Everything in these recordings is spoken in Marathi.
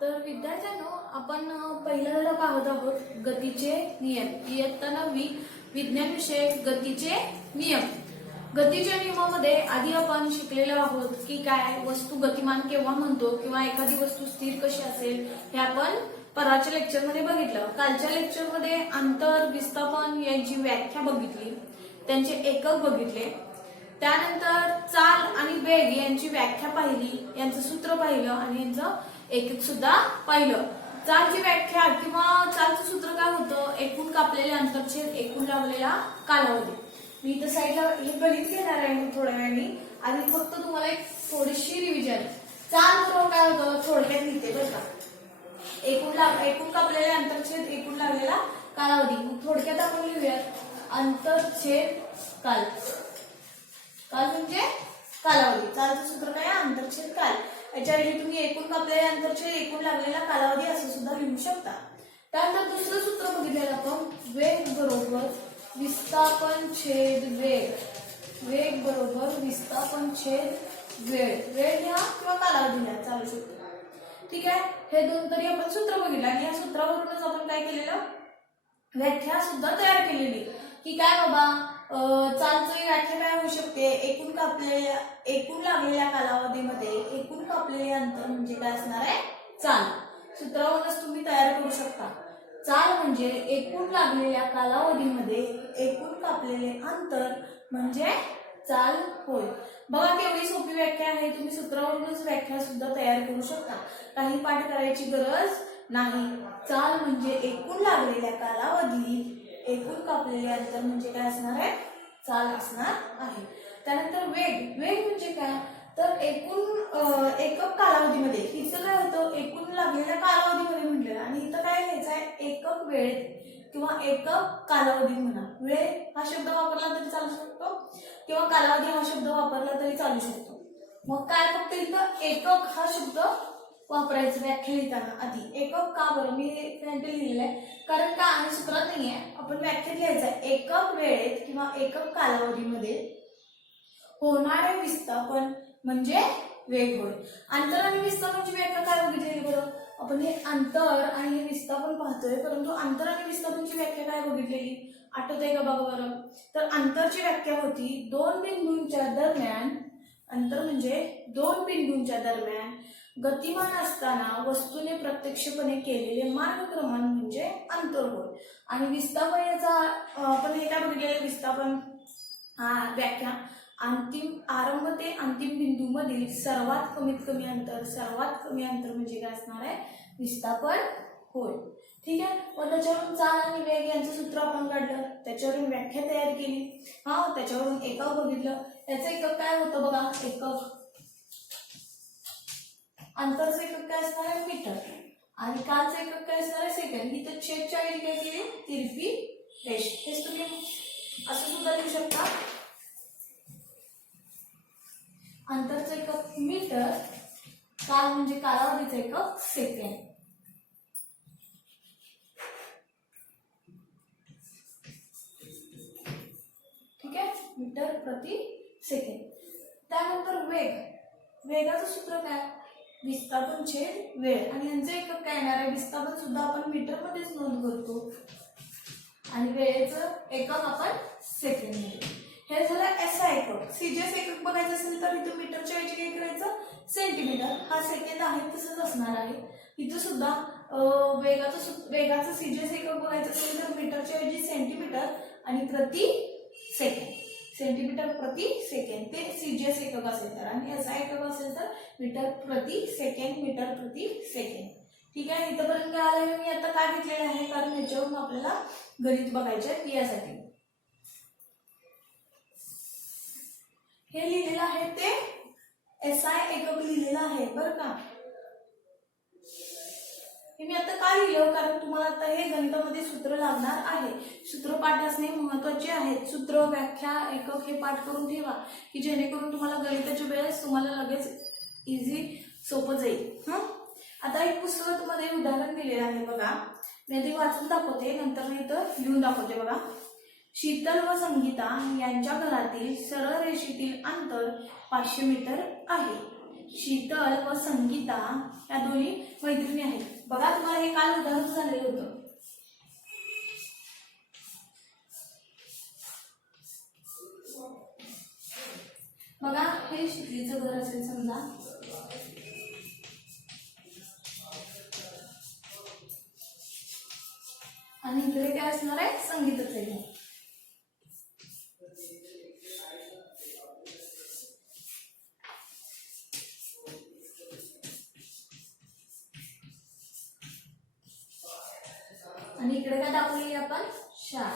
तर विद्यार्थ्यांनो, आपण पहिला धडा पाहत आहोत गतीचे नियम. इयत्ता 9वी विज्ञान विषय गतीचे नियम. गतीच्या नियमामध्ये आधी आपण शिकलेलो आहोत की काय वस्तू गतिमान केव्हा म्हणतो किंवा एखादी वस्तू स्थिर कशी असेल हे आपण परवाच्या लेक्चरमध्ये बघितलं. कालच्या लेक्चरमध्ये अंतर, विस्थापन यांची व्याख्या बघितली, त्यांचे एकक बघितले. त्यानंतर चाल आणि वेग यांची व्याख्या पाहिली, यांचं सूत्र पाहिलं आणि यांचं एकक सुद्धा पाहिलं. चालची व्याख्या किंवा चालचं सूत्र काय होतं? एकूण कापलेले अंतरछेद एकूण लावलेला कालावधी. मी इथं साईडला हे गणित घेणार आहे थोड्या वेळाने. आधी फक्त तुम्हाला एक थोडीशी रिव्हिजन. चाल बरोबर काय होतं थोडक्यात लिहिते बरं का. एकूण कापलेले अंतरछेद एकूण लावलेला कालावधी. मग थोडक्यात आपण लिहूयात अंतरछेद काल. काल म्हणजे कालावधी. चालचं सूत्र काय? अंतरछेद काल. याच्याऐवजी तुम्ही एकूण कापलेले अंतरछेद एकूण लागलेला कालावधी असं सुद्धा लिहू शकता. त्यानंतर दुसरं सूत्र बघितलेलं आपण, वेग बरोबर विस्थापन छेद वेग. वेग बरोबर विस्थापन छेद वेळ. वेळ घ्या किंवा कालावधी घ्या, चालू शकतो. ठीक आहे, हे दोन तरी आपण सूत्र बघितलं आणि या सूत्रावरूनच आपण काय केलेलं? व्याख्या सुद्धा तयार केलेली की काय बाबा चालची व्याख्या काय होऊ शकते? एकूण लागलेल्या कालावधीमध्ये एकूण कापलेले अंतर म्हणजे काय असणार आहे? चाल. सूत्रावरूनच तुम्ही तयार करू शकता. चाल म्हणजे एकूण लागलेल्या कालावधीमध्ये एकूण कापलेले अंतर म्हणजे चाल होय. बघा केवढी सोपी व्याख्या आहे. तुम्ही सूत्रावरूनच व्याख्या सुद्धा तयार करू शकता. काही पाठ करायची गरज नाही. चाल म्हणजे एकूण लागलेल्या कालावधीत एकूण कापलेले अंतर म्हणजे काय असणार आहे? चाल असणार आहे. त्यानंतर वेग. वेग म्हणजे काय? तर एकूण एकक कालावधीमध्ये. इथं काय होतं? एकूण लागलेल्या कालावधीमध्ये म्हटलेलं आणि इथं काय घ्यायचं आहे? एकक वेळेत किंवा एकक कालावधी म्हणा. वेळ हा शब्द वापरला तरी चालू शकतो किंवा कालावधी हा शब्द वापरला तरी चालू शकतो. मग काय फक्त इथं एकक हा शब्द वापरायचं व्याख्या लिहिताना. आधी एकक का बरं मी हे लिहिलेलं आहे कारण का आणि सूत्रात नाहीये. आपण व्याख्या लिहायचं आहे एकक वेळेत किंवा एकक कालावधीमध्ये होणारे विस्थापन म्हणजे वेग होय. अंतर आणि विस्थापनची व्याख्या काय बघितलेली बरं? आपण हे अंतर आणि हे विस्थापन पाहतोय, परंतु अंतर आणि विस्थापनची व्याख्या काय बघितलेली आठवतंय का बघा बरं? तर अंतरची व्याख्या होती दोन बिंदूंच्या दरम्यान. अंतर म्हणजे दोन बिंदूंच्या दरम्यान गतिमान असताना वस्तूने प्रत्यक्षपणे केलेले मार्गक्रमण म्हणजे अंतर होय. आणि विस्थापन याचा आपण हे काय बघितलेलं? विस्थापन व्याख्या आरंभ ते अंतिम बिंदू मधील सर्वात कमीत कमी अंतर. सर्वात कमी अंतर म्हणजे काय असणार आहे? विस्थापन होय. ठीक आहे. मग त्याच्यावरून चाल आणि वेग यांचं सूत्र आपण काढलं, त्याच्यावरून व्याख्या तयार केली. त्याच्यावरून एकक बघितलं. याचं एकक काय होतं बघा? एकक अंतरचं एकक काय असणार आहे? मीटर. आणि कालचं एकक काय असणार आहे? सेकंड. इथं छेदच्या वेळी काय केली? तिरपी रेष. हेच तुम्ही असं सुद्धा लिहू शकता. अंतरचं एकक मीटर, काल म्हणजे कालावधीचं एकक सेकंड. ठीक आहे, मीटर प्रति सेकंड. त्यानंतर वेग. वेगाचं सूत्र काय? विस्थापन छेद वेळ. आणि यांचं एकक काय येणार आहे? विस्थापन सुद्धा आपण मीटर मध्येच नोंद करतो आणि वेळेचं एकक आपण सेकंड मध्ये. हे झालं एसआय एकक. सीजीएस एकक बघायचं असेल तर इथं मीटरच्या ऐवजी काय करायचं? सेंटीमीटर. हा सेकंड आहे तसंच असणार आहे. इथं सुद्धा वेगाचं सीजीएस एकक बघायचं असेल तर मीटरच्या ऐवजी सेंटीमीटर आणि प्रति सेकंड. सेंटीमीटर प्रति सेकंड ते सीजीएस एकक असेल तर, आणि एसआय एकक असेल तर मीटर प्रति सेकंड. मीटर प्रति सेकंड. ठीक आहे. इथंपर्यंत काय आलं? मी आता काय घेतलेलं आहे कारण याच्यावरून आपल्याला गणित बघायचे आहे यासाठी. हे लिहिलेलं आहे ते एसआय एकक लिहिलेलं आहे बरं का. हे मी आता का लिहिलं? कारण तुम्हाला आता हे गणितामध्ये सूत्र लागणार आहे. सूत्र पाठ असणे महत्वाचे आहेत. सूत्र, व्याख्या, एकक हे पाठ करून ठेवा की जेणेकरून तुम्हाला गणिताच्या वेळेस तुम्हाला लगेच इझी सोपं जाईल. आता एक पुस्तकामध्ये उदाहरण दिलेलं आहे बघा. मी आधी वाचून दाखवते, नंतर मी इथं लिहून दाखवते बघा. शीतल व संगीता यांच्या घरातील सरळ रेषेतील अंतर 500 मीटर आहे. शीतल व संगीता या दोन्ही मैत्रिणी आहेत. झालेलं होतं. बघा, हे शितलीचं घर असेल समजा, आणि इकडे काय असणार आहे, संगीताचं घर. आणि इकडे काय दाखवली आपण, शाळा.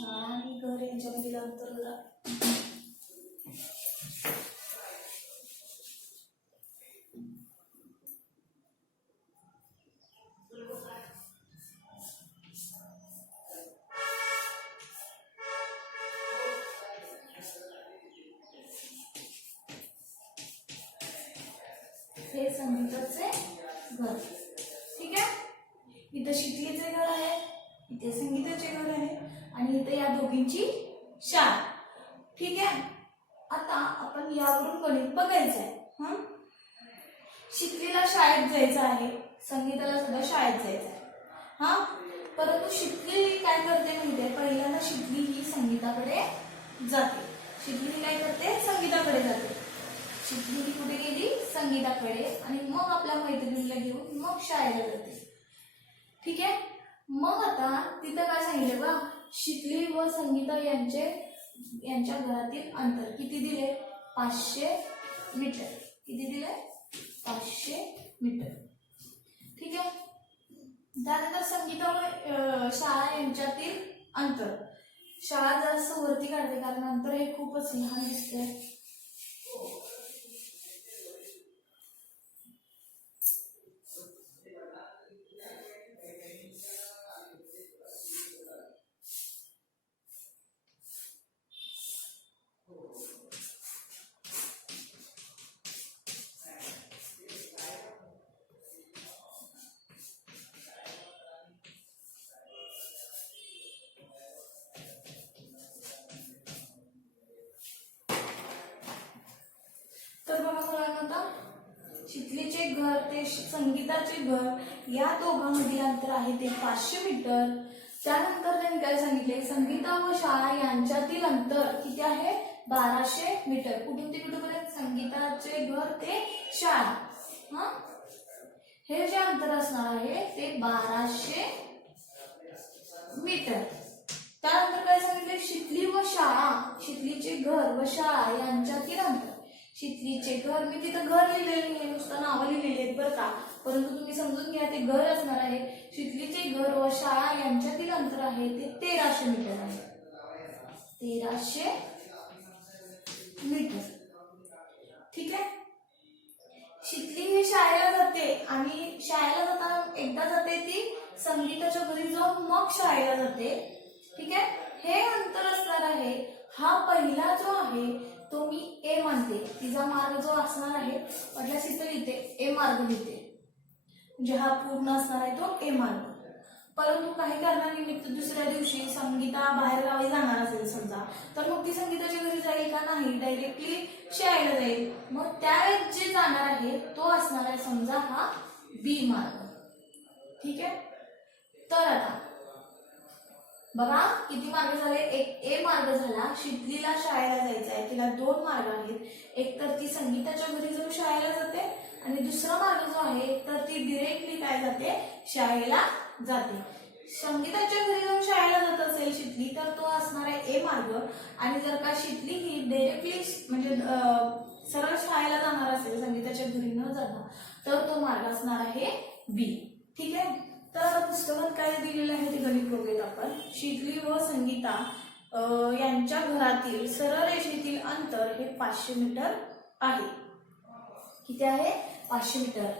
आणि घर यांच्यामधील अंतर बघा. हे संगीताचे घर. ठीक आहे, इथं शितलीचे घर आहे, इथे संगीताचे घर आहे, आणि इथे या दोघींची शाळा. ठीक आहे, आता आपण यावरून गणित बघायचं आहे. शितलीला शाळेत जायचं आहे, संगीताला सुद्धा शाळेत जायचं आहे. परंतु शितली काय करते माहितीये, पहिल्यांदा शितली ही संगीताकडे जाते. शितली काय करते, संगीताकडे जाते. शितली ही कुठे गेली, संगीताकडे, आणि मग आपल्या मैत्रिणीला घेऊन मग शाळेला जाते. ठीक आहे, मग आता तिथं काय सांगितलं बा, शितली व संगीता यांच्या घरातील अंतर किती दिले, 500 मीटर. किती दिले, 500 मीटर. ठीक आहे, त्यानंतर संगीता व शाळा यांच्यातील अंतर, शाळा जरासं वरती काढते कारण अंतर हे खूपच लहान दिसतंय. तर बघा मुलांना, आता शितलीचे घर ते संगीताचे घर या दोघांमधील अंतर आहे ते 500 मीटर. त्यानंतर त्यांनी काय सांगितले, संगीता व शाळा यांच्यातील अंतर किती आहे, 1200 मीटर. कुठून ते कुठेपर्यंत, संगीताचे घर ते शाळा. हे जे अंतर असणार आहे ते 1200 मीटर. त्यानंतर काय सांगितले, शितली व शाळा, शितलीचे घर व शाळा यांच्यातील अंतर. शितलीचे घर, मी तिथं घर लिहिलेलं नाही, नुसतं नावं लिहिलेली आहेत बरं का, परंतु तुम्ही समजून घ्या ते घर असणार आहे. शितलीचे घर व शाळा यांच्यातील अंतर आहे ते 1300 मीटर आहे. 1300 मीटर. ठीक आहे, शितली ही शाळेला जाते, आणि शाळेला जाताना एकदा जाते ती संगीताच्या घरी जाऊन मग शाळेला जाते. ठीक आहे, हे अंतर असणार आहे, हा पहिला जो आहे तो मी ए मानते. तिचा मार्ग जो असणार आहे, म्हटल्यास इथे लिहिते ए मार्ग लिहिते, म्हणजे हा पूर्ण असणार आहे तो ए मार्ग. परंतु काही कारणानिमित्त दुसऱ्या दिवशी संगीता बाहेर गावी जाणार असेल समजा, तर मग ती संगीताच्या घरी जाईल का, नाही, डायरेक्टली शाळेला जाईल. मग त्यावेळेस जे जाणार आहे तो असणार आहे समजा हा बी मार्ग. ठीक आहे, तर आता बघा किती मार्ग झाले, एक ए मार्ग झाला. शितलीला शाळेला जायचं आहे, तिला 2 मार्ग आहेत. एक तर ती संगीताच्या घरी जाऊन शाळेला जाते, आणि दुसरा मार्ग जो आहे तर ती डिरेक्टली काय जाते, शाळेला जाते. संगीताच्या घरी जाऊन शाळेला जात असेल शितली तर तो असणार आहे ए मार्ग, आणि जर का शितली ही डायरेक्टली म्हणजे सरळ शाळेला जाणार असेल संगीताच्या घरी न जाता, तर तो मार्ग असणार आहे बी. ठीक आहे, तर पुस्तकात काय दिलेलं आहे ते गणित बघूयात आपण. शितली व संगीता यांच्या घरातील सरळ रेषेतील अंतर हे 500 मीटर आहे. किती आहे, 500 मीटर.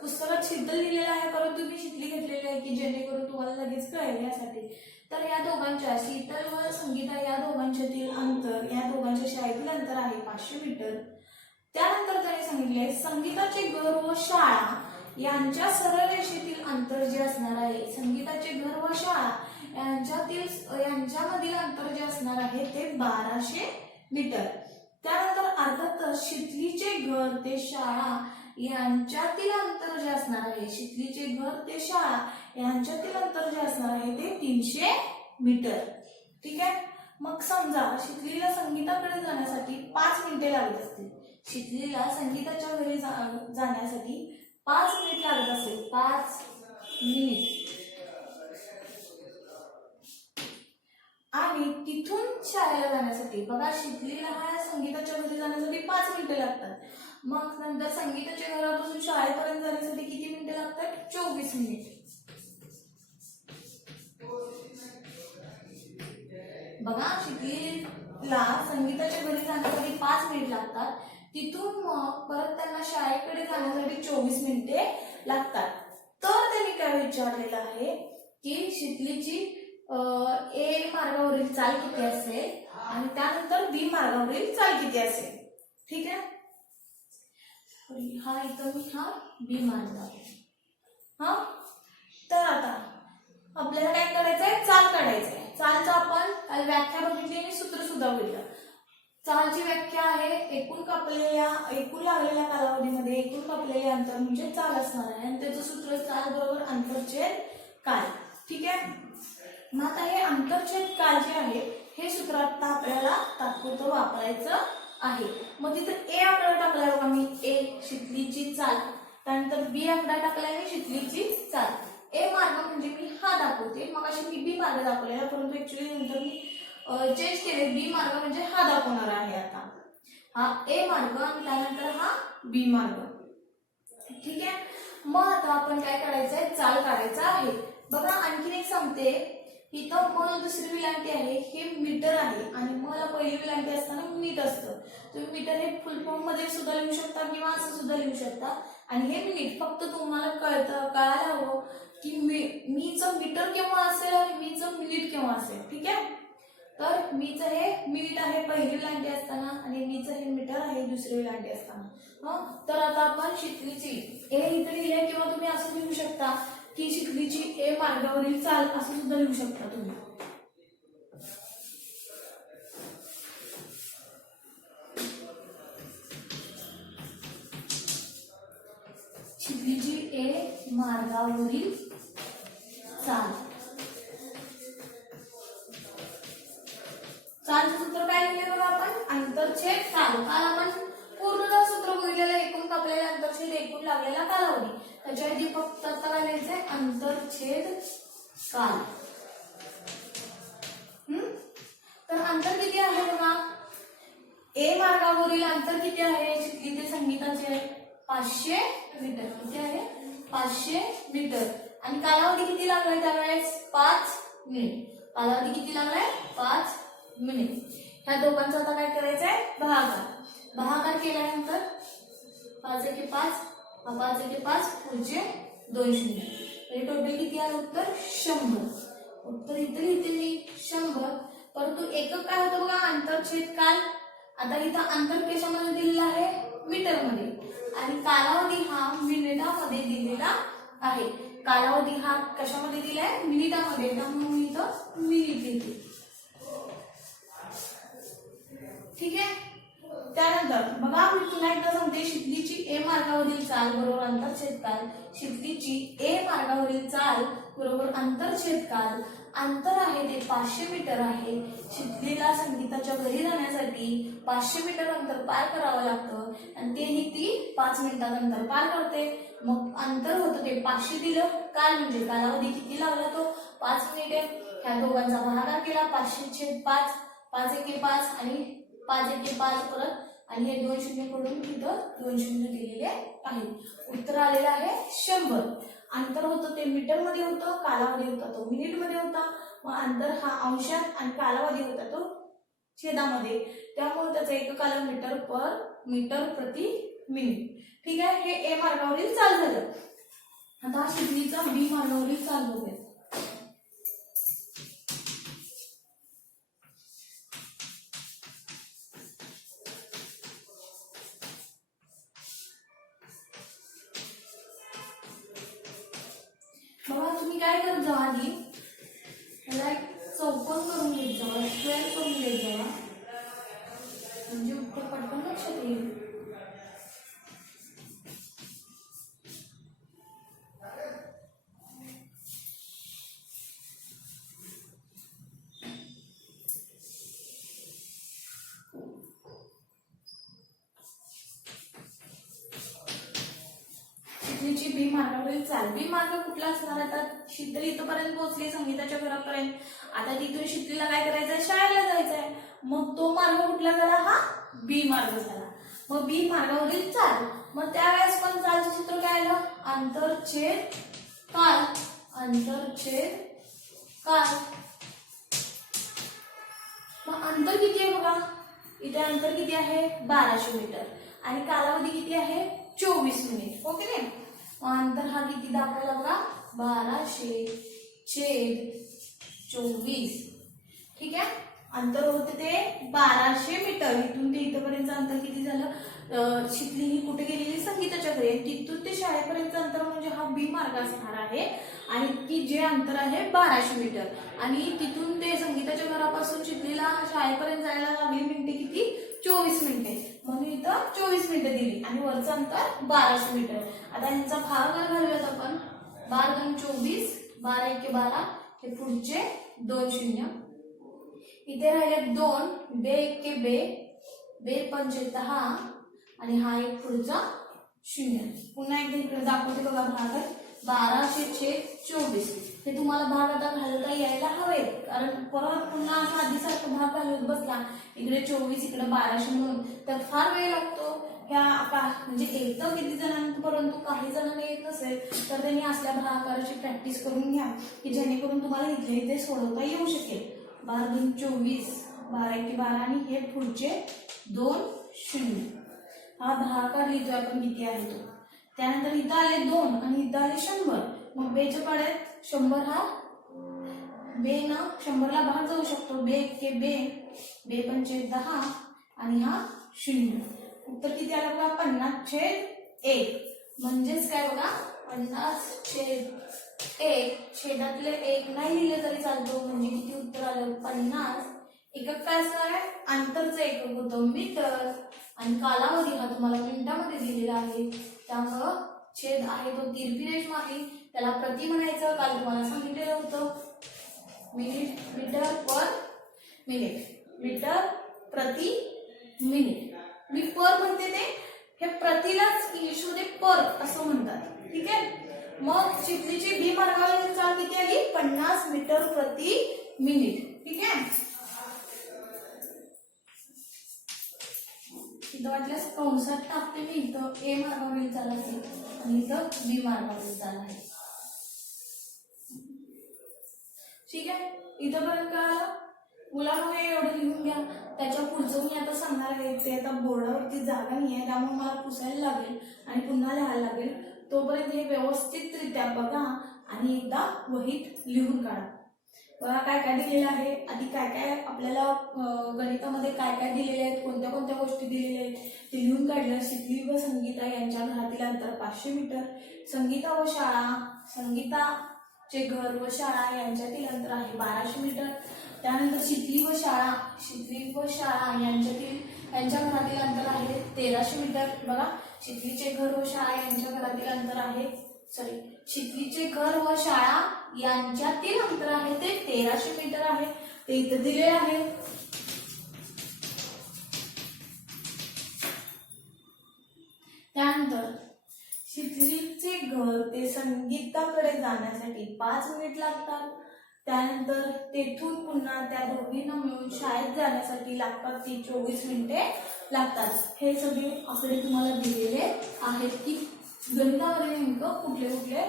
पुस्तकात शीतल लिहिलेलं आहे, परंतु मी शितली घेतलेली आहे की जेणेकरून तुम्हाला लगेच कळेल यासाठी. तर या दोघांच्या, शीतल व संगीता या दोघांच्यातील अंतर, या दोघांच्या शाळेतील अंतर आहे 500 मीटर. त्यानंतर त्याने सांगितले संगीताचे घर व शाळा यांच्या सरळ रेषेतील अंतर जे असणार आहे, संगीताचे घर व शाळा यांच्यामधील अंतर जे असणार आहे ते 1200 मीटर. त्यानंतर अर्थातच शितलीचे घर ते शाळा यांच्यातील अंतर जे असणार आहे, शितलीचे घर ते शाळा यांच्यातील अंतर जे असणार आहे ते 300 मीटर. ठीक आहे. मग समजा शितलीला संगीताकडे जाण्यासाठी 5 मिनिटे लागत असतील. शितलीला संगीताच्या घरी जाण्यासाठी 5 मिनिट लागत असेल. 5 मिनिट. आणि तिथून शाळेला जाण्यासाठी बघा, शितलीला हा संगीताच्या घरी जाण्यासाठी 5 मिनिटे लागतात. मग नंतर संगीताच्या घरापासून शाळेपर्यंत जाण्यासाठी किती मिनिटे लागतात? 24 मिनिट. बघा, शितलीला संगीताच्या घरी जाण्यासाठी 5 मिनिट लागतात. तिथून मग परत त्यांना शाळेकडे जाण्यासाठी 24 मिनिटे लागतात. तर त्यांनी काय विचारलेलं आहे की शितलीची ए मार्गावरील चाल किती असेल आणि त्यानंतर बी मार्गावरील चाल किती असेल. ठीक आहे. हा इथं हा बी मार्ग आहे. हा, तर आता आपल्याला काय करायचंय? चाल काढायचंय. चालचं आपण व्याख्या बघितली आणि सूत्र सुद्धा बघितलं. चालची व्याख्या आहे एकूण लागलेल्या कालावधीमध्ये एकूण कापलेले अंतर म्हणजे चाल असणार आहे आणि त्याचं सूत्र चाल बरोबर अंतरछेद काल. ठीक आहे. मग आता हे अंतरछेद काल जे आहे हे सूत्र आता आपल्याला तात्पुरतं वापरायचं आहे. मग तिथं ए आकडा टाकलाय बघा मी, ए शितलीची चाल. त्यानंतर बी आकडा टाकलाय मी, शितलीची चाल. ए मार्ग म्हणजे मी हा दाखवते, मग अशी मी बी मार्ग दाखवलेला, परंतु ऍक्च्युअली नंतर मी चेंज केले. बी मार्ग म्हणजे हा दाखवणार आहे. आता हा ए मार्ग आणि त्यानंतर हा बी मार्ग. ठीक आहे. मग आता आपण काय करायचंय? चाल काढायचा आहे. बघा, आणखीन एक सांगते, इथं म दुसरी विलांटी आहे, हे मीटर आहे आणि मला पहिली विलांटी असताना मिनिट असतं. तुम्ही मीटर हे फुल फॉर्म मध्ये सुद्धा लिहू शकता किंवा असं सुद्धा लिहू शकता. आणि हे मिनिट फक्त तुम्हाला कळायला हवं की मीचं मीटर केव्हा असेल आणि मीचं मिनिट केव्हा असेल. ठीक आहे. तर मीचं हे मिनिट आहे पहिली विलांटी असताना आणि मीचं हे मीटर आहे दुसरी विलांटी असताना. तर आता आपण शितलीची ए इथे लिहिले किंवा तुम्ही असं लिहू शकता की शितलीची ए मार्गावरील चाल असं सुद्धा लिहू शकता तुम्ही. शितलीची ए मार्गावरील चाल. चालचं सूत्र काय लिहिले बघा आपण? अंतरछेद काल. काल आपण पूर्ण सूत्र बघितलेलं, एकूण कापलेले अंतरछेद एकूण लागलेला कालावधी. त्याच्या आधी फक्त आता काय लिहायचंय? अंतरछेद काल. तर अंतर किती आहे बघा? ए मार्गावरील अंतर किती आहे? शितली ते संगीताचे 500 मीटर. किती आहे? 500 मीटर. आणि कालावधी किती लागलाय त्यावेळेस? 5 मिनिट. कालावधी किती लागलाय? 5 मिनिट. ह्या दोघांचा आता काय करायचंय? भागाकार केल्यानंतर 5 एके 5, 5 एके 5, पुढचे 2 शून्य. टोटल किती आहे उत्तर? 100. उत्तर इथे लिहिते 100. परंतु एकक काय होतं बघा? अंतरछेद काल. आता इथं अंतर कशामध्ये दिलेलं आहे? मीटर मध्ये. आणि कालावधी हा मिनिटामध्ये दिलेला आहे. कालावधी हा कशामध्ये दिलाय? मिनिटामध्ये. त्यामुळे मी इथं मिनिट लिहिते. ठीक आहे. त्यानंतर बघा, मी पुन्हा एकदा सांगते, शितलीची ए मार्गावरील चाल बरोबर अंतरछेद काल. शितलीची ए मार्गावरील चाल बरोबर अंतरछेद काल. अंतर आहे ते 500 मीटर आहे. शितलीला संगीताच्या घरी जाण्यासाठी 500 मीटर अंतर पार करावं लागतं आणि तेही ती 5 मिनिटात अंतर पार करते. मग अंतर होतं ते 500 दिलं. काल म्हणजे कालावधी किती लागला तो? 5 मिनिटे. ह्या दोघांचा भागाकार केला. 500/5, 5 एके 5 आणि 5 एके 5 परत आणि हे 2 शून्य कडून तिथं 2 शून्य दिलेले आहेत. उत्तर आलेलं आहे 100. अंतर होतं ते मीटर मध्ये होतं, कालावधी होता तो मिनिट मध्ये होता. मग अंतर हा अंशात आणि कालावधी होता तो छेदामध्ये. त्यामुळे त्याचा एककाला मीटर प्रति मिनिट. ठीक आहे. हे ए मार्गावरील चाल झालं. आता शितलीचा बी मार्गावरील चाल बघूया. काय करत जावा आधी त्याला एक चौकोन करून घेत जावा, स्क्वेअर करून घेत जावा, म्हणजे उत्तर पटकन लक्षात येईल. चिखलीची बी मार्गावरील चाल. बी मार्ग कुठला असणार? आता शीतली इथपर्यंत पोहोचली संगीताच्या घरापर्यंत. आता तिथून शीतलीला काय करायचंय? शाळेला जायचंय. मग तो मार्ग कुठला झाला? हा बी मार्ग झाला. मग बी मार्गावरील चाल. मग त्यावेळेस पण चालचं सूत्र काय आलं? अंतरछेद काल. अंतरछेद काल. मग अंतर किती आहे बघा? इथे अंतर किती आहे? 1200 मीटर. आणि कालावधी किती आहे? 24 मिनिट. ओके नाही? मग अंतर हा किती दाखवला बघा? 1200/24. ठीक आहे. अंतर होते ते 1200 मीटर. इथून ते इथपर्यंत अंतर किती झालं? शिकली ही कुठे गेलेली? संगीताच्या घरी. तिथून ते शाळेपर्यंत अंतर म्हणजे हा बी मार्ग असणार आहे. आणि की जे अंतर आहे 1200 मीटर. आणि तिथून ते संगीताच्या घरापासून चिखलीला शाळेपर्यंत जायला लागली मिनिटे किती? 24 मिनिटे. म्हणून इथं 24 मिनिटे दिली. आणि वरचं अंतर 1200 मीटर. आता यांचा भागाकार घालूयात आपण. 12 × 24, 12 × 12. हे पुढचे 2 शून्य. इथे राहिले 2, 2 × 2, 2 × 5 = 10. आणि हा एक पुढचा 0. पुन्हा एकदा इकडे दाखवते बघा भागाकार. 1200/24. हे तुम्हाला भाग आता घालता यायला हवे, कारण परत पुन्हा आधीसारखं भाग घालत बसला इकडे 24 इकडे 1200 म्हणून तर फार वेळ लागतो. ह्या म्हणजे येतं किती जणांना, परंतु काही जणांना येत नसेल तर त्यांनी असल्या भागाकाराची प्रॅक्टिस करून घ्या की जेणेकरून तुम्हाला इथले इथे सोडवता येऊ शकेल. 12 × 24, 12 × 12. आणि हे पुढचे 2 शून्य. हा भागाकार लिहितोय आपण किती आहे तो. त्यानंतर इथं आले 2 आणि इथं आले 100. मग बेच्या पाड्यात 100 हा बे न 100ला भाग जाऊ शकतो. 2 × 2, 2 × 5 = 10. आणि हा 0. उत्तर किती आलं बघा? 50/1. म्हणजेच काय बघा? 50/1. छेदातले 1 नाही लिहिले तरी चालतो. म्हणजे किती उत्तर आलं? 50. एकक काय असणार आहे? अंतरचं एकक होतं मीटर. आणि कालावधी हा तुम्हाला मिनिटामध्ये दिलेला आहे. त्यामुळं छेद आहे तो तिरपी रेष मारली, त्याला प्रति म्हणायचं. काल तुम्हाला सांगितलेलं होतं minute, metre per minute, metre प्रति मिनिट. मी पर म्हणते ते हे प्रतिलाच इंग्लिशमध्ये पर असं म्हणतात. ठीक आहे. मग चिखलीची बी मार्गावरील चाल किती आली? 50 मीटर प्रति मिनिट. ठीक आहे. इथं वाटल्यास कंसात टाकते मी. इथं ए मार्गावरील चाल आहे आणि इथं बी मार्गावरील चाल आहे. ठीक आहे. इथंपर्यंत कळालं? मुलांना हे एवढं लिहून घ्या. त्याच्या पुढचं मी आता सांगणार आहे ते आता बोर्डावरती जागा नाही आहे, त्यामुळे मला पुसायला लागेल आणि पुन्हा लिहायला लागेल. तोपर्यंत हे व्यवस्थितरित्या बघा आणि एकदा वहीत लिहून काढा. बघा काय काय दिलेलं आहे. आधी काय काय आपल्याला गणितामध्ये काय काय दिलेले आहेत, कोणत्या कोणत्या गोष्टी दिलेल्या आहेत ते लिहून काढलं. शिखली व संगीता यांच्या घरातील अंतर 500 मीटर. संगीता व शाळा, संगीताचे घर व शाळा यांच्यातील अंतर आहे 1200 मीटर. त्यानंतर शिखली व शाळा यांच्या घरातील अंतर आहे 1300 मीटर. बघा शिखलीचे घर व शाळा यांच्या घरातील अंतर आहे शिखलीचे घर व शाळा यांच्यातील अंतर आहे ते 1300 मीटर आहे. ते इथे दिले आहे. त्यानंतर शिखलीचे घर ते संगीताकडे जाण्यासाठी 5 मिनिट लागतात. त्यानंतर तेथून पुन्हा त्या दोघींना मिळून शाळेत जाण्यासाठी लागतात ती 24 मिनिटे लागतात. हे सगळे आकडे तुम्हाला दिलेले आहेत की गणितामध्ये नेमकं कुठले कुठले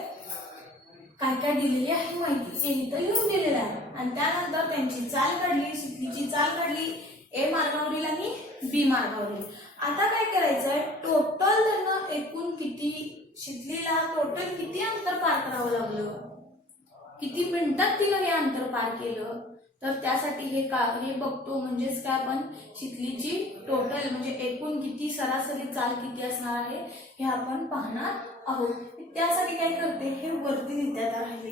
काय काय दिलेली आहे माहिती ते इथं लिहून दिलेलं आहे. आणि त्यानंतर त्यांची चाल काढली, शिखलीची चाल काढली ए मार्गावरील आणि बी मार्गावरील. आता काय करायचंय? टोटल त्यांना एकूण किती, शिखलीला टोटल किती अंतर पार करावं लागलं, किती मिनिटात तिनं हे अंतर पार केलं, तर त्यासाठी हे बघतो. म्हणजेच काय आपण शिखलीची टोटल म्हणजे एकूण किती सरासरी चाल किती असणार आहे हे आपण पाहणार आहोत. त्यासाठी काय करते? हे वरती लिहिते. आता राहिले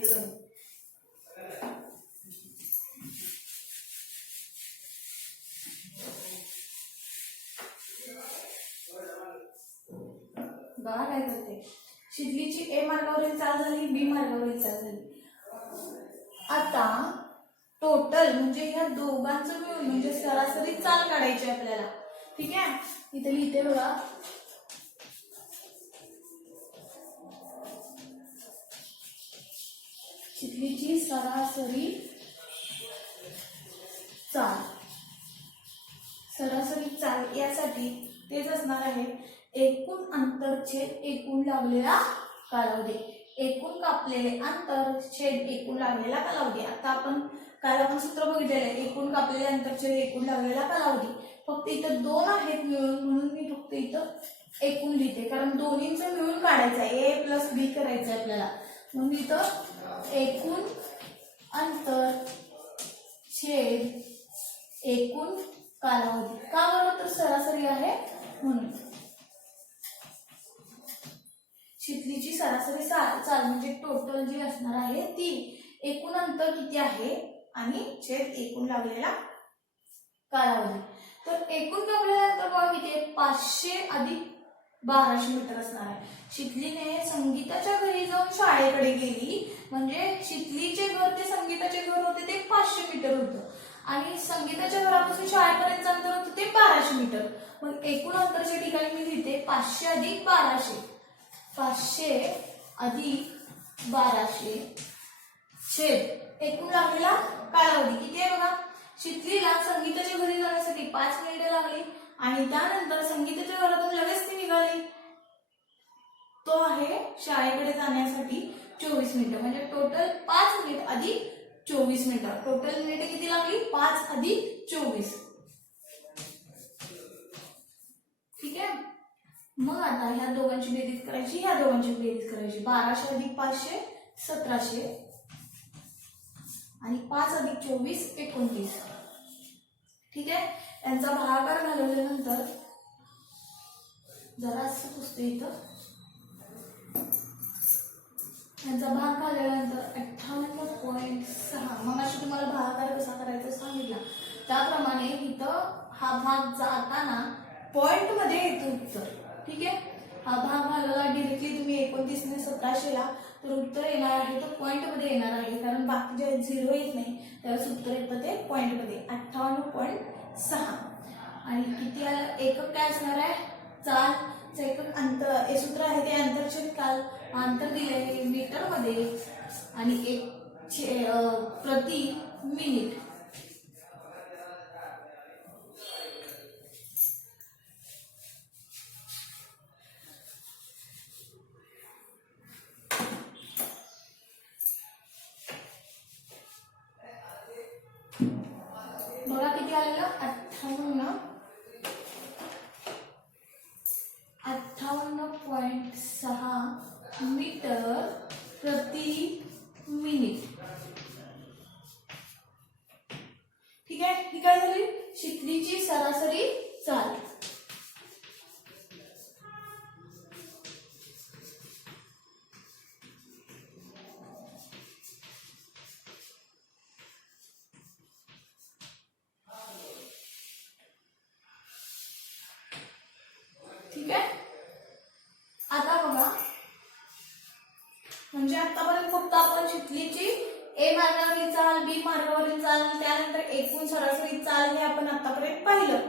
बघा काय करते, शितलीची ए मार्गावरील चाल झाली, बी मार्गावरील चाल झाली. आता टोटल म्हणजे ह्या दोघांचं मिळून म्हणजे सरासरी चाल काढायची आपल्याला. ठीक आहे, इथे लिहिते बघा. शितलीची सरासरी चाल, सरासरी चाल यासाठी तेच असणार आहे एकूण अंतर छेद एकूण लागलेला कालावधी. एकूण कापलेले अंतर छेद एकूण लागलेला कालावधी. आता काल आपण सूत्र बघितलेलं आहे, एकूण कापलेले अंतर छेद एकूण लागलेला कालावधी. फक्त इथं दोन आहेत मिळून म्हणून मी फक्त इथं एकूण लिहिते, कारण दोन्हींचं मिळून काढायचं आहे, ए प्लस बी करायचं आहे आपल्याला. म्हणून इथं एकूण अंतर छेद एकूण कालावधी. का बरं, तर सरासरी आहे म्हणून. शितलीची सरासरी चाल म्हणजे टोटल जी असणार आहे ती एकूण अंतर किती आहे आणि छेद एकूण लागलेला कालावधी. तर एकूण कापलेलं अंतर बघा किती आहे, 500 अधिक 1200 मीटर असणार आहे. शितलीने संगीताच्या घरी जाऊन शाळेकडे गेली, म्हणजे शितलीचे घर ते संगीताचे घर होते ते 500 मीटर होतं आणि संगीताच्या घरापासून शाळेपर्यंत अंतर होतं ते 1200 मीटर. मग एकूण अंतरच्या ठिकाणी मी लिहिते 500 अधिक 1200. 500 अधिक 1200 छेद एकूण लागलेला कालावधी किती आहे बघा. शितलीला संगीताच्या घरी जाण्यासाठी 5 मिनिटे लागली आणि त्यानंतर संगीताच्या घरातून लगेच ती निघाली. तो आहे शाळेकडे जाण्यासाठी 24 मिनिटं. म्हणजे टोटल 5 मिनिट अधिक 24 मिनिटं. टोटल मिनिटे किती लागली, 5 अधिक 24. ठीक आहे, मग आता ह्या दोघांची बेरीज करायची, ह्या दोघांची बेरीज करायची. 1200 अधिक 500 1700 आणि 5 अधिक 24 29. ठीक आहे, यांचा भागाकार घालवल्यानंतर जरा असं पुसते इथं, यांचा भाग घालवल्यानंतर 58.6. मग अशी तुम्हाला भागाकार कसा करायचा सांगितला त्याप्रमाणे इथं हा भाग जाताना पॉइंट मध्ये येतो उत्तर. ठीक आहे, हा भाग घालवला डिरेक्टली तुम्ही 29 ने 1700 ला, तर उत्तर येणार आहे तो पॉइंट मध्ये येणार आहे, कारण बाकीचे 0 येत नाही, त्यावेळेस उत्तर येतं ते पॉइंट मध्ये 58.6. आणि किती आलं, एकक काय असणार आहे, चाल एकक अंतर. हे सूत्र आहे ते अंतरछेद काल, अंतर दिले मीटर मध्ये आणि एक प्रति मिनिट. बघा किती आलेलं, 58.6 मीटर प्रति मिनिट. ठीक आहे, ही काय झाली शितलीची सरासरी चाल. ठीक आहे, आता बघा म्हणजे आतापर्यंत फक्त आपण शितलीची ए मार्गावरील चाल, बी मार्गावरील चाल, त्यानंतर एकूण सरासरी चाल हे आपण आतापर्यंत पाहिलं.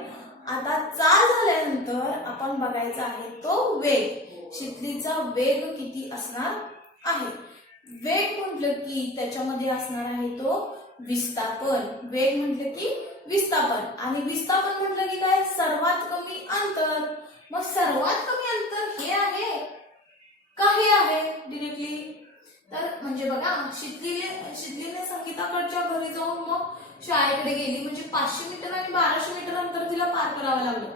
आता चाल झाल्यानंतर आपण बघायचा आहे तो वेग. शितलीचा वेग किती असणार आहे. वेग म्हटलं की त्याच्यामध्ये असणार आहे तो विस्थापन. वेग म्हटलं की विस्थापन आणि विस्थापन म्हटलं की काय, सर्वात कमी अंतर. मग सर्वात कमी अंतर हे आहे का हे आहे डिरेक्टली, तर म्हणजे बघा शितलीने संगीताकडच्या घरी जाऊन मग शाळेकडे गेली, म्हणजे 500 मीटर आणि 1200 मीटर अंतर तिला पार करावं लागलं.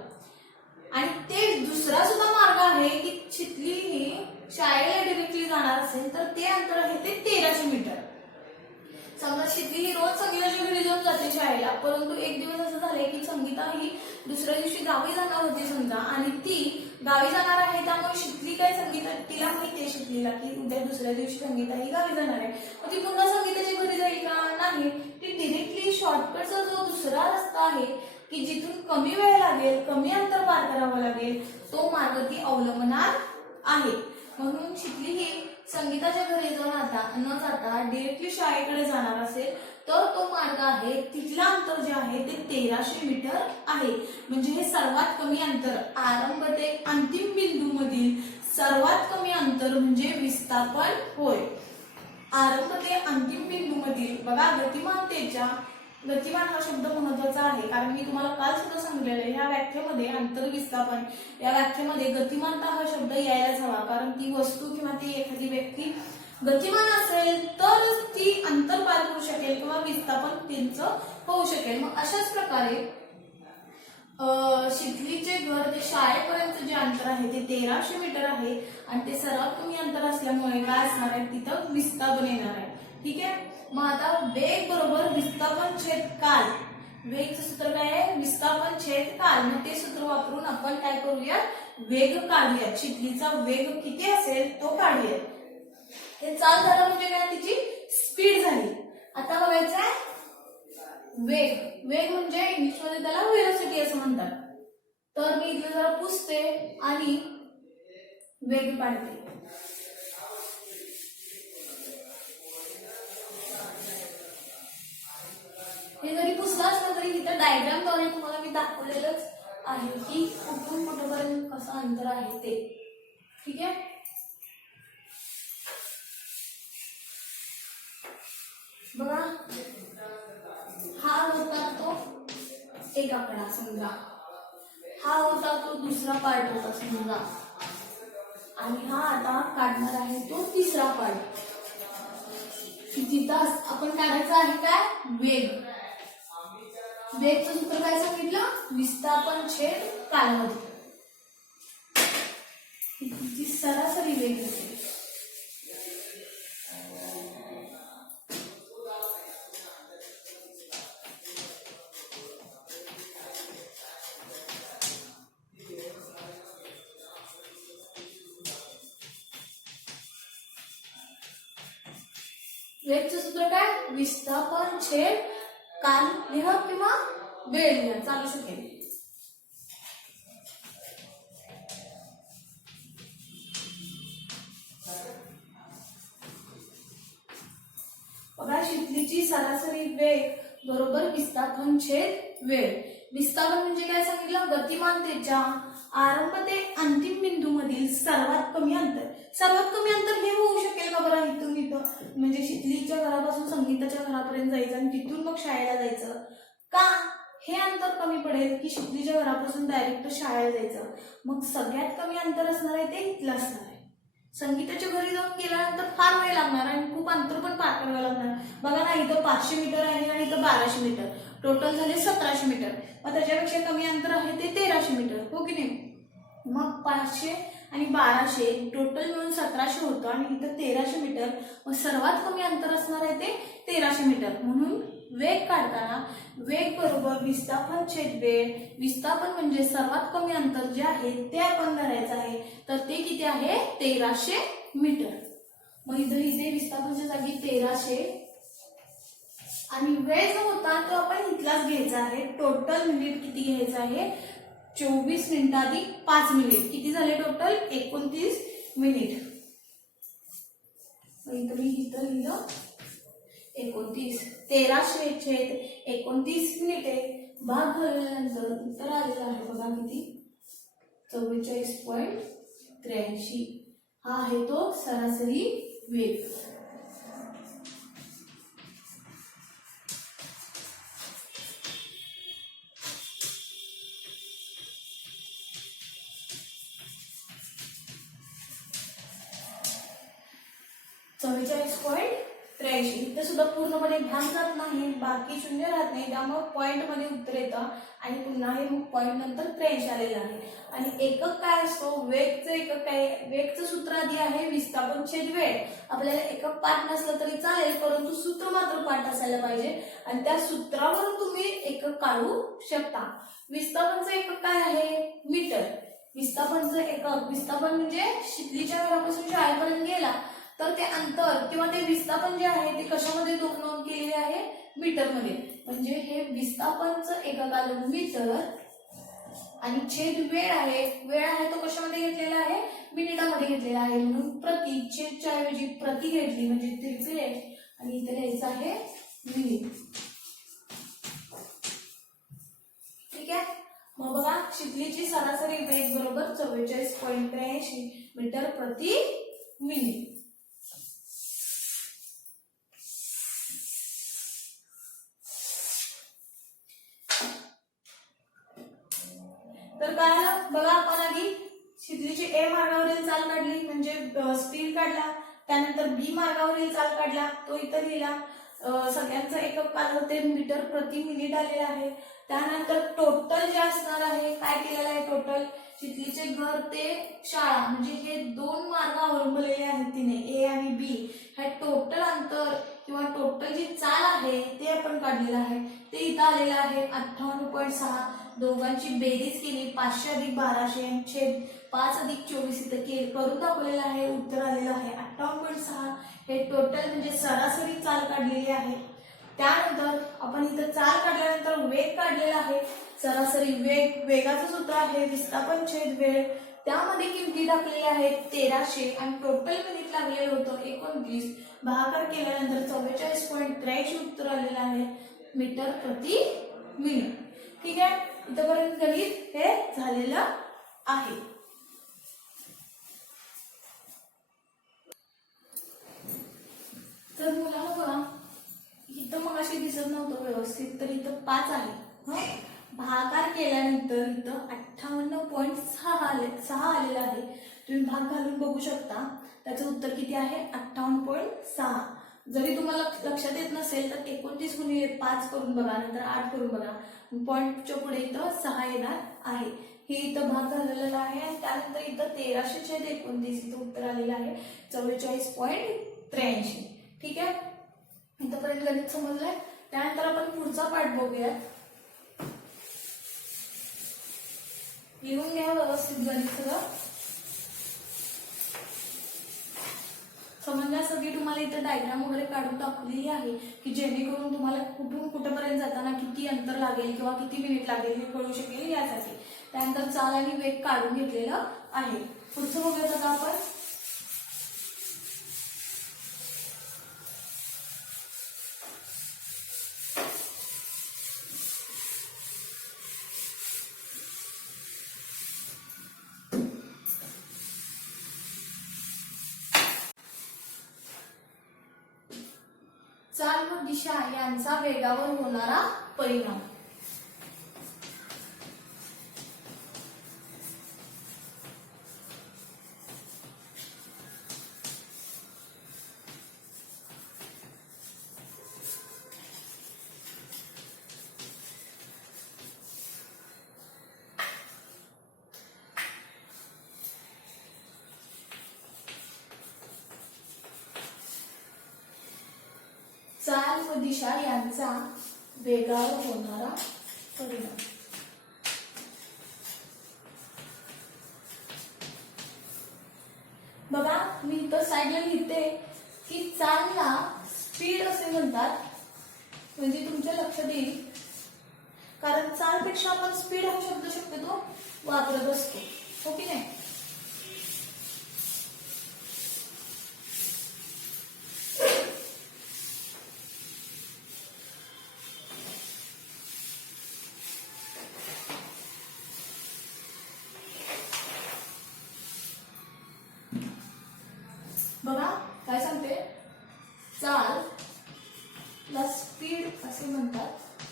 आणि ते दुसरा सुद्धा मार्ग आहे की शितली ही शाळेला डिरेक्टली जाणार असेल तर ते अंतर आहे ते 1300 मीटर. समजा शितली ही रोज संगीताच्या घरी जाऊन जाते शाळेला, परंतु एक दिवस असं झालंय की संगीता ही दुसऱ्या दिवशी गावी जाणार होती समजा, आणि ती गावी जाणार आहे, त्यामुळे शितली काय संगीता तिला माहितीये शितलीला की उद्या दुसऱ्या दिवशी संगीता ही गावी जाणार आहे. मग ती पुन्हा संगीताच्या घरी जाईल का, नाही, ती डिरेक्टली शॉर्टकटचा जो दुसरा रस्ता आहे की जिथून कमी वेळ लागेल, कमी अंतर पार करावं लागेल, तो मार्ग ती अवलंबणार आहे. म्हणून शिकली ही संगीताच्या घरी न जाता डिरेक्टली शाळेकडे जाणार असेल तर तो मार्ग आहे, तिथलं अंतर जे आहे ते 1300 मीटर आहे. म्हणजे हे सर्वात कमी अंतर, आरंभ ते अंतिम बिंदू मधील सर्वात कमी अंतर म्हणजे विस्थापन होय. आरंभ ते अंतिम बिंदू मधील बघा गतिमान हा शब्द महत्वाचा आहे, कारण मी तुम्हाला काल सुद्धा सांगितलेलं आहे ह्या व्याख्येमध्ये अंतर विस्थापन या व्याख्येमध्ये गतिमानता हा शब्द यायलाच हवा, कारण ती वस्तू किंवा ती एखादी व्यक्ती गतिमान असेल तर ती अंतर पार करू शकेल किंवा विस्थापन त्यांचं होऊ शकेल. मग अशाच प्रकारे शिकलीचे घर ते शाळेपर्यंत जे अंतर आहे ते 1300 मीटर आहे आणि ते सर्वात कमी अंतर असल्यामुळे काय असणार आहे, तिथं विस्थापन येणार आहे. ठीक आहे. मग आता वेग बरोबर विस्थापन छेद काल, वेगचं सूत्र काय आहे, विस्थापन छेद काल. मग ते सूत्र वापरून आपण काय करूया, वेग काढूया. शिकलीचा वेग किती असेल तो काढूया. हे चाल झालं म्हणजे काय, तिची स्पीड झाली. आता बघायचं आहे वेग. वेग म्हणजे इंग्लिशमध्ये त्याला व्हेलोसिटी असं म्हणतात. तर मी इथलं जरा पुसते आणि वेग काढते. हे जरी पुसलं असलं तरी इथं डायग्रामद्वारे तुम्हाला मी दाखवलेलंच आहे की कुठून कुठपर्यंत कसं अंतर आहे ते. ठीक आहे. बघा, हा होता तो एक आकडा समजा, हा होता तो दुसरा पार्ट होता समजा, आणि हा आता काढणार आहे तो तिसरा पार्ट. तिथं आपण काढायचं आहे काय, वेग. वेगचं सूत्र काय सांगितलं, विस्थापन छेद कालावधी. तिची सरासरी वेग असेल. वेगचं सूत्र काय, विस्थापन छेद काल लिहा किंवा वेळ लिहा, चालू शकेल. बघा, शिकलीची सरासरी वेग बरोबर विस्थापन छेद वेळ. विस्थापन म्हणजे काय सांगितलं, गतिमानतेच्या आरंभ ते अंतिम बिंदू मधील सर्वात कमी अंतर. सर्वात कमी अंतर हे होऊ शकेल का बरं, इथून इथं म्हणजे शिकलीच्या घरापासून संगीताच्या घरापर्यंत जायचं आणि तिथून मग शाळेला जायचं का, हे अंतर कमी पडेल की शिकलीच्या घरापासून डायरेक्ट शाळेला जायचं. मग सगळ्यात कमी अंतर असणार आहे ते इथलं असणार आहे. संगीताच्या घरी जाऊन गेल्यानंतर फार वेळ लागणार आणि खूप अंतर पण पार करावं लागणार. बघा ना, इथं 500 मीटर आहे आणि इथं 1200 मीटर, टोटल झाले 1700 मीटर. मग त्याच्यापेक्षा कमी अंतर आहे ते 1300 मीटर, हो की नाही. मग 500 आणि 1200 टोटल मिळून 1700 होतं आणि इथं 1300 मीटर. मग सर्वात कमी अंतर असणार आहे ते 1300 मीटर. म्हणून वेग काढताना वेग बरोबर विस्थापन छेद वेळ. विस्थापन म्हणजे सर्वात कमी अंतर जे आहे ते आपण धरायचं आहे, तर ते किती आहे, 1300 मीटर. मग इथे विस्थापनच्या जागी 1300 आणि वेळ जो होता तो आपण इथलाच घ्यायचा आहे. टोटल मिनिट किती घ्यायचं आहे, 24 मिनिटाधिक 5 मिनिट. किती झाले टोटल, 29 मिनिट. इथं लिहिलं 29. 1300 छेद 29 मिनिटे भाग घालवल्यानंतर उत्तर आलेलं आहे बघा किती, 44.83. हा आहे तो सरासरी वेग. इथे सुद्धा पूर्णपणे ध्यान जात नाही, बाकी शून्य राहत नाही, त्यामुळे पॉइंट मध्ये उत्तर येतं आणि पुन्हा हे पॉइंट नंतर 83 आलेलं आहे. आणि एकक काय असतो, वेगचं एकक काय, वेगचं सूत्र आधी आहे विस्थापन छेद वेळ. आपल्याला एकक पाठ नसलं तरी चालेल, परंतु सूत्र मात्र पाठ असायला पाहिजे आणि त्या सूत्रावरून तुम्ही एकक काढू शकता. विस्थापनचं एकक काय आहे, मीटर. विस्थापनचं एकक, विस्थापन म्हणजे शिकलीच्या घरापासून शाळेपर्यंत गेला तर ते अंतर किंवा ते विस्थापन जे आहे ते कशामध्ये नोंद केलेले आहे, मीटर मध्ये. म्हणजे हे विस्थापनचं एकक आलं मीटर आणि छेद वेळ आहे, वेळ आहे तो कशामध्ये घेतलेला आहे, मिनिटामध्ये घेतलेला आहे, म्हणून प्रति, छेदच्या ऐवजी प्रति घेतली म्हणजे त्रिपिले आणि इथे लिहायचं आहे मिनिट. ठीक आहे. मग बघा शिकलीची सरासरी वेग बरोबर 44.83 मीटर प्रति मिनिट. तर काय बघा आपण आधी शिकलीची ए मार्गावरील चाल काढली म्हणजे स्पीड काढला, त्यानंतर बी मार्गावरील चाल काढला तो इथं लिहिला, सगळ्यांचं एकक काय होते मीटर प्रति मिनिट आलेला आहे. त्यानंतर टोटल जे असणार आहे काय केलेलं आहे, टोटल शिकलीचे घर ते शाळा म्हणजे हे 2 मार्ग अवलंबलेले आहेत तिने ए आणि बी, हे टोटल अंतर किंवा टोटल जी चाल आहे ते आपण काढलेलं आहे, ते इथं आलेलं आहे 58.6. दोघांची बेरीज केली 500 अधिक 1200 छेद 5 अधिक 24 इथं करून दाखवलेलं आहे, उत्तर आलेलं आहे 58.6. हे टोटल म्हणजे सरासरी चाल काढलेली आहे. त्यानंतर आपण इथं चाल काढल्यानंतर वेग काढलेला आहे, सरासरी वेग, वेगाचं सूत्र आहे विस्थापन छेद वेळ, त्यामध्ये किमती टाकलेल्या आहेत 1300 आणि टोटल मिनिट लागलेलं होतं 29, भागाकार केल्यानंतर 44.83 उत्तर आलेलं आहे मीटर प्रति मिनिट. ठीक आहे, इथपर्यंत गणित हे झालेलं आहे. तर मुलांना बघा इथं मग अशी दिसत नव्हतं व्यवस्थित, तर इथं 5 आहे, भागाकार केल्यानंतर इथं 58.6 आलेला आहे. तुम्ही भाग घालून बघू शकता, त्याचं उत्तर किती आहे 58.6. जरी तुम्हाला लक्षात येत नसेल तर 29 गुणिले 5 करून बघा, नंतर 8 करून बघा, पॉईंटच्या पुढे इथं 6 येणार आहे. हे इथं भाग झालेला आहे आणि त्यानंतर इथं 1300/29 इथं उत्तर आलेलं आहे 44.83. ठीक आहे, इथंपर्यंत गणित समजलंय. त्यानंतर आपण पुढचा पाठ बघूया. लिहून घ्या व्यवस्थित गणित सगळं समजण्यासाठी. तुम्हाला इथं डायग्राम वगैरे काढून दाखवलेली आहे की जेणेकरून तुम्हाला कुठून कुठेपर्यंत जाताना किती अंतर लागेल किंवा किती मिनिट लागेल हे कळू शकेल यासाठी. त्यानंतर चाल आणि वेग काढून घेतलेलं आहे. पुढचं बघूया आता आपण. चाल व दिशा यांचा वेगावर होणारा परिणाम. चाल व दिशा यांचा वेगावर होणारा परिणाम. बघा मी इथं साईडला लिहिते की चालला स्पीड असे म्हणतात, म्हणजे तुमच्या लक्षात येईल, कारण चालपेक्षा आपण स्पीड हा शब्द शक्यतो वापरत असतो, हो की नाही. बघा काय सांगते, चाल ला स्पीड असे म्हणतात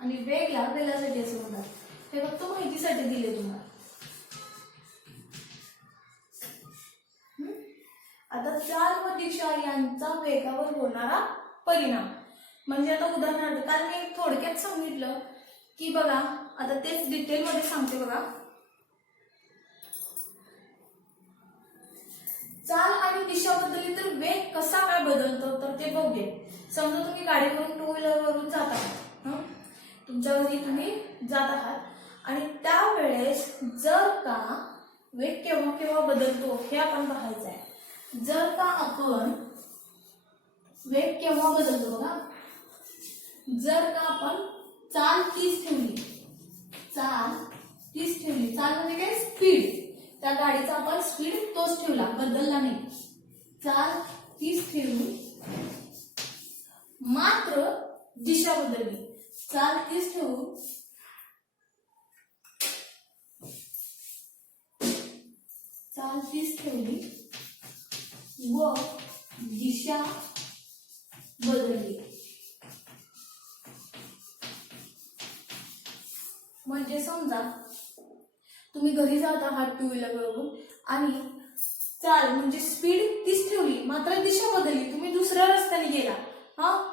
आणि वेगला वेलासिटी असे म्हणतात. हे फक्त माहितीसाठी दिले तुम्हाला. आता चाल व दिशा यांचा वेगावर होणारा परिणाम म्हणजे आता उदाहरणार्थ काल मी थोडक्यात सांगितलं की बघा आता तेच डिटेल मध्ये सांगते. बघा चाल आणि दिशा बदलली तर वेग कसा काय बदलतो तर ते बघूया. समजा तुम्ही गाडीवरून 2 व्हीलर वरून जात आहात, तुमच्या घरी तुम्ही जात आहात आणि त्यावेळेस जर का वेग केव्हा केव्हा बदलतो हे आपण पाहायचं आहे. जर का आपण वेग केव्हा बदलतो बघा, जर का आपण चाल 30 ठेवली, चाल तीच ठेवली. चाल म्हणजे काय? स्पीड. त्या गाडीचा आपण स्पीड तोच ठेवला, बदलला नाही. चाल तीच ठेवली मात्र दिशा बदलली. चाल तीच ठेवून चाल तीच ठेवली व दिशा बदलली. म्हणजे समजा तुम्ही घरी जात आहात टू व्हीलर वरून आणि चाल म्हणजे स्पीड तीच ठेवली मात्र दिशा बदलली, तुम्ही दुसऱ्या रस्त्याने गेला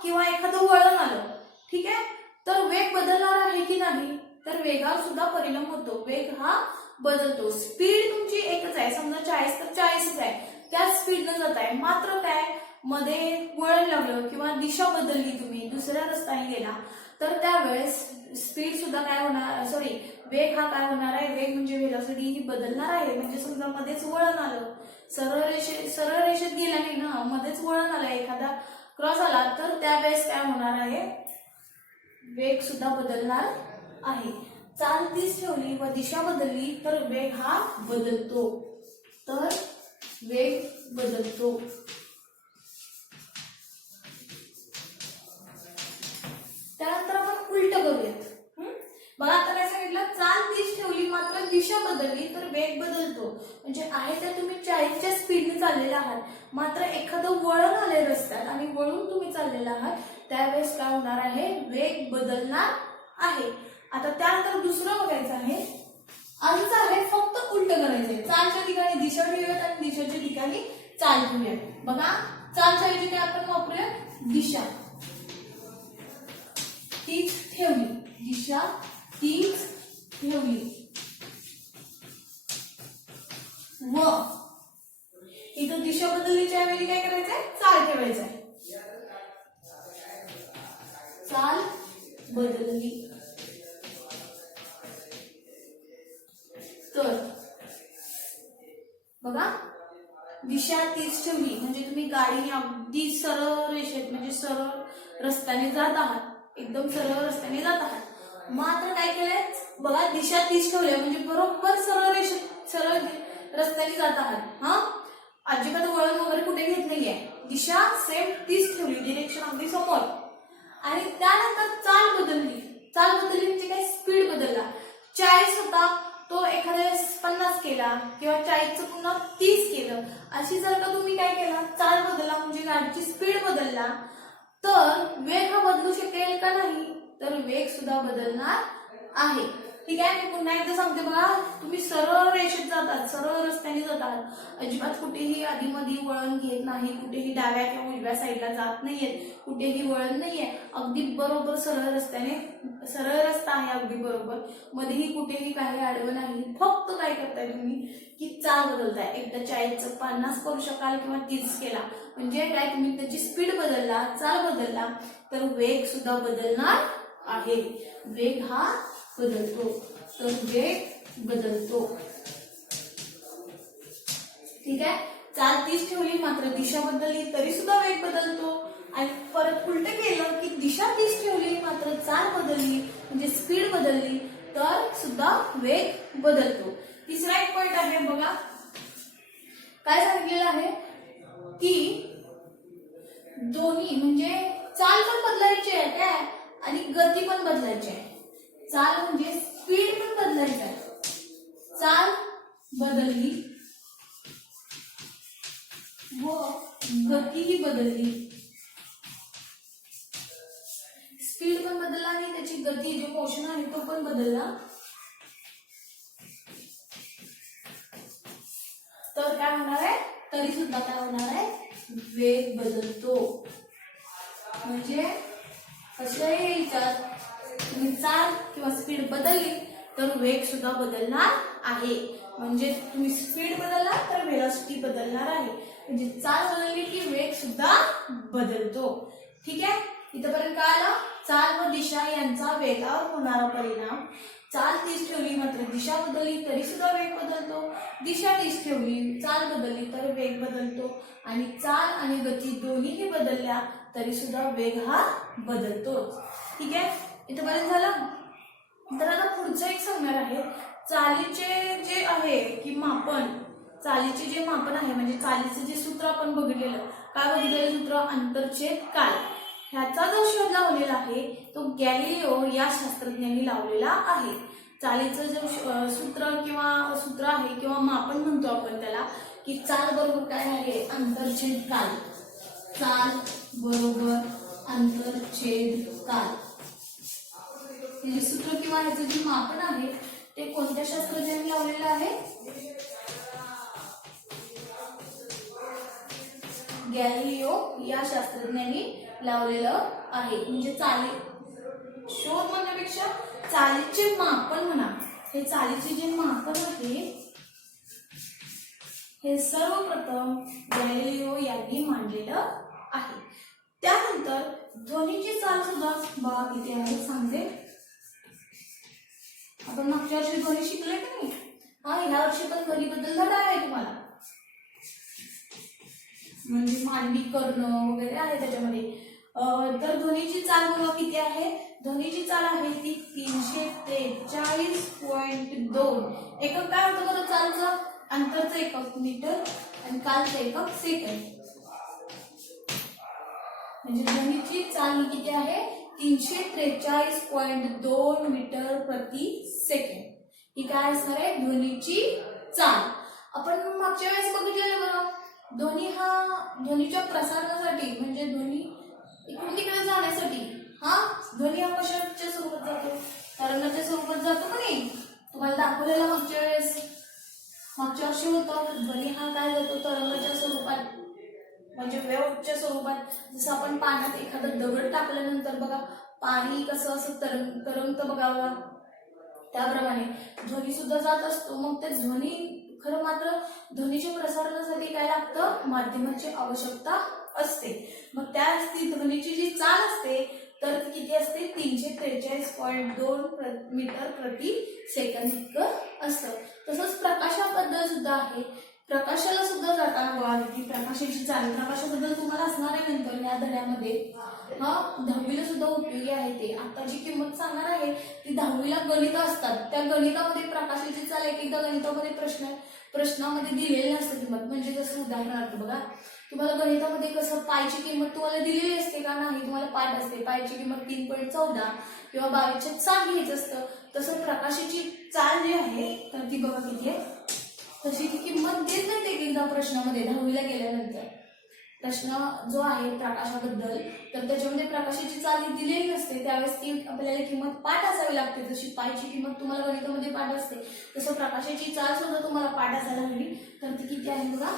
किंवा एखादं वळण आलं, ठीक आहे, तर वेग बदलणार आहे की नाही? तर वेगावर सुद्धा परिणाम होतो. वेग हा बदलतो. स्पीड तुमची एकच आहे, समजा 40 तर 40च आहे, त्या स्पीडनं जात आहे, मात्र काय मध्ये वळण लागलं किंवा दिशा बदलली, तुम्ही दुसऱ्या रस्त्याने गेला, तर त्यावेळेस स्पीड सुद्धा काय होणार, सॉरी वेग हा काय होणार आहे? वेग म्हणजे व्हेलॉसिटी ही बदलणार आहे. म्हणजे समजा मध्येच वळण आलं, सरळ रेषेत गेला नाही ना, मध्येच वळण आलं, एखादा क्रॉस आला, तर त्यावेळेस काय होणार आहे? वेग सुद्धा बदलणार आहे. चाल तीच ठेवली व दिशा बदलली तर वेग हा बदलतो. तर वेग बदलतो. त्यानंतर आपण उलट करूयात. बघा आता काय सांगितलं? चाल तीच ठेवली मात्र दिशा बदलली तर वेग बदलतो. म्हणजे आहे तर तुम्ही 40च्या स्पीडने चाललेला आहात, मात्र एखादं वळण आले रस्त्यात आणि वळून तुम्ही चाललेला आहात, त्यावेळेस काय होणार आहे? वेग बदलणार आहे. आता त्यानंतर दुसरं बघायचं आहे. आजच आहे फक्त उलट करायचंय. चालच्या ठिकाणी दिशा ठेवूयात आणि दिशेच्या ठिकाणी चाल ठेवूयात. बघा चालच्या ऐवजी काय आपण वापरूया? दिशा तीच ठेवली, दिशा तीच ठेवली व इथं दिशा बदललीच्या ऐवजी काय करायचंय? चाल ठेवायचंय. चाल बदलली तर बघा दिशा तीच ठेवली म्हणजे तुम्ही गाडीने अगदी सरळ रेषेत म्हणजे सरळ रस्त्याने जात आहात, एकदम सरळ रस्त्याने जात आहात, मात्र काय केलंय? बघा दिशा तीच ठेवली म्हणजे बरोबर सरळ रस्त्याने जात आहात. अजिबात वळण वगैरे कुठे घेत नाहीये. दिशा सेम तीच ठेवली, डिरेक्शन अगदी समोर. आणि त्यानंतर चाल बदलली. चाल बदलली म्हणजे काय? स्पीड बदलला. 40 होता तो एखाद्या वेळेस 50 केला किंवा 40चं पुन्हा 30 केलं. अशी जर का तुम्ही काय केला? चाल बदलला म्हणजे गाडीची स्पीड बदलला, तर वेग हा बदलू शकेल का नाही? तर वेग सुद्धा बदलणार आहे. ठीक आहे, मी पुन्हा एकदा सांगते. बघा तुम्ही सरळ रेषेत जातात, सरळ रस्त्याने जातात, अजिबात कुठेही आधीमध्ये वळण घेत नाही, कुठेही डाव्या किंवा उजव्या साईडला जात नाहीयेत, कुठेही वळण नाहीये, अगदी बरोबर सरळ रस्त्याने, सरळ रस्ता आहे अगदी बरोबर, मध्येही कुठेही काही आडवं नाही. फक्त काय करताय तुम्ही की चाल बदलताय. एकदा 40चं 50 करू शकाल किंवा 30 केला म्हणजे काय? तुम्ही त्याची स्पीड बदलला, चाल बदलला, तर वेग सुद्धा बदलणार आहे. वेग हा बदलतो, तर वेग बदलतो. ठीक आहे, चाल तीच ठेवली मात्र दिशा बदलली तरी सुद्धा वेग बदलतो. आणि परत उलट केलं की दिशा तीच ठेवली मात्र चाल बदलली म्हणजे स्पीड बदलली तर सुद्धा वेग बदलतो. तिसरा एक पॉइंट आहे बघा, काय सांगितलेलं आहे की दोन्ही म्हणजे चाल पण बदलायची आहे काय आणि गती पण बदलायची आहे. चाल म्हणजे स्पीड पण बदलायची आहे. चाल बदलली व गतीही बदलली. स्पीड पण बदलला आणि त्याची गती जो मोशन आहे तो पण बदलला. तर काय होणार आहे? तरी सुद्धा काय होणार आहे? वेग बदलतो. म्हणजे कशाही विचार तुम्ही चाल किंवा स्पीड बदलली तर वेग सुद्धा बदलणार आहे. म्हणजे तुम्ही स्पीड बदलला तर व्हेलॉसिटी बदलणार आहे. म्हणजे चाल बदलली की वेग सुद्धा बदलतो. ठीक आहे, इथपर्यंत काय आलं? चाल व दिशा यांचा वेगावर होणारा परिणाम. चाल तीच ठेवली मात्र दिशा बदलली तरी सुद्धा वेग बदलतो. दिशा तीच ठेवली, चाल बदलली तर वेग बदलतो. आणि चाल आणि गती दोन्हीही बदलल्या तरी सुद्धा वेग हा बदलतो. ठीक आहे, इथपर्यंत झालं. तर आता पुढचं एक सांगणार आहे, चालीचे जे आहे की मापन, चालीचे जे मापन आहे म्हणजे चालीचे जे सूत्र आपण बघितलेलं, काय बघितलेलं सूत्र, अंतरछेद काल, ह्याचा जो शोध लावलेला आहे तो गॅलिलिओ या शास्त्रज्ञांनी लावलेला आहे. चालीचं जो सूत्र किंवा सूत्र आहे किंवा मापन म्हणतो आपण त्याला, की चाल बरोबर काय आहे, अंतरछेद काल, चाल बरोबर अंतरछेद काल, हे जे सूत्र किंवा ह्याचं जे मापन आहे ते कोणत्या शास्त्रज्ञांनी लावलेलं आहे, गॅलिलिओ या शास्त्रज्ञांनी लावलेलं आहे. म्हणजे शोध म्हणण्यापेक्षा चालीचे मापन म्हणा, हे चालीचे जे मापन आहे हे सर्वप्रथम गॅलिलिओ यांनी मांडलेलं आहे. त्यानंतर ध्वनीची चाल सुद्धा बघा किती आहे सांगते. आपण मागच्या वर्षी ध्वनी शिकले का नाही, ह्या वर्षी पण ध्वनीबद्दल धडा आहे तुम्हाला, म्हणजे मांडणी करणं वगैरे आहे त्याच्यामध्ये. तर ध्वनीची चाल बघा किती आहे, ध्वनीची चाल आहे ती 343.2 एकक. काय होतं बरं चालचं, अंतरचं एकक मीटर आणि कालचं एकक सेकंद. म्हणजे ध्वनीची चाल किती आहे, 343.2 मीटर प्रति सेकंड. ही काय असणार आहे, ध्वनीची चाल. आपण मागच्या वेळेस बघितलेलं बघा, ध्वनीच्या प्रसारणासाठी म्हणजे ध्वनी इकडून तिकडे जाण्यासाठी ध्वनी हा कशाच्या स्वरूपात जातो, तरंगाच्या स्वरूपात जातो का नाही, तुम्हाला दाखवलेला मागच्या वर्षी होतं. ध्वनी हा काय जातो, तरंगाच्या स्वरूपात म्हणजे वेव्हच्या स्वरूपात. जसं आपण पाण्यात एखादा दगड टाकल्यानंतर बघा पाणी कसं असं तरंगतं बघा, त्याप्रमाणे ध्वनी सुद्धा जात असतो. मग ते ध्वनी खरं मात्र ध्वनीच्या प्रसारणासाठी काय लागतं, माध्यमाची आवश्यकता असते. मग त्या ध्वनीची जी चाल असते तर किती असते, 343.2 मीटर प्रति सेकंद इतकं असतं. तसंच प्रकाशाबद्दल सुद्धा आहे, प्रकाशाला सुद्धा जाताना बघा की प्रकाशाची चाल, प्रकाशाबद्दल तुम्हाला असणार आहे नंतर या धड्यामध्ये, 10वीला सुद्धा उपयोगी आहे. ते आता जी किंमत सांगणार आहे ती 10वीला गणित असतात, त्या गणितामध्ये प्रकाशाची चाल एकदा गणितामध्ये प्रश्नामध्ये दिलेली नसते किंमत. म्हणजे जसं उदाहरणार्थ बघा, तुम्हाला गणितामध्ये कसं पायची किंमत तुम्हाला दिलेली असते का नाही, तुम्हाला पाठ असते पायची किंमत 3.14 किंवा 22/7 घ्यायचं असतं. तसं प्रकाशाची चाल जी आहे तर ती बघा किती आहे, तशी ती किंमत देत नाही एकदा प्रश्नामध्ये. 10वीला गेल्यानंतर प्रश्न जो आहे प्रकाशाबद्दल तर त्याच्यामध्ये प्रकाशाची चाल दिलेली नसते, त्यावेळेस ती आपल्याला किंमत पाठ असावी लागते. जशी पायची किंमत तुम्हाला गणितामध्ये पाठ असते तसं प्रकाशाची चाल सुद्धा तुम्हाला पाठ असायला हवी. तर ती किती आहे बघा,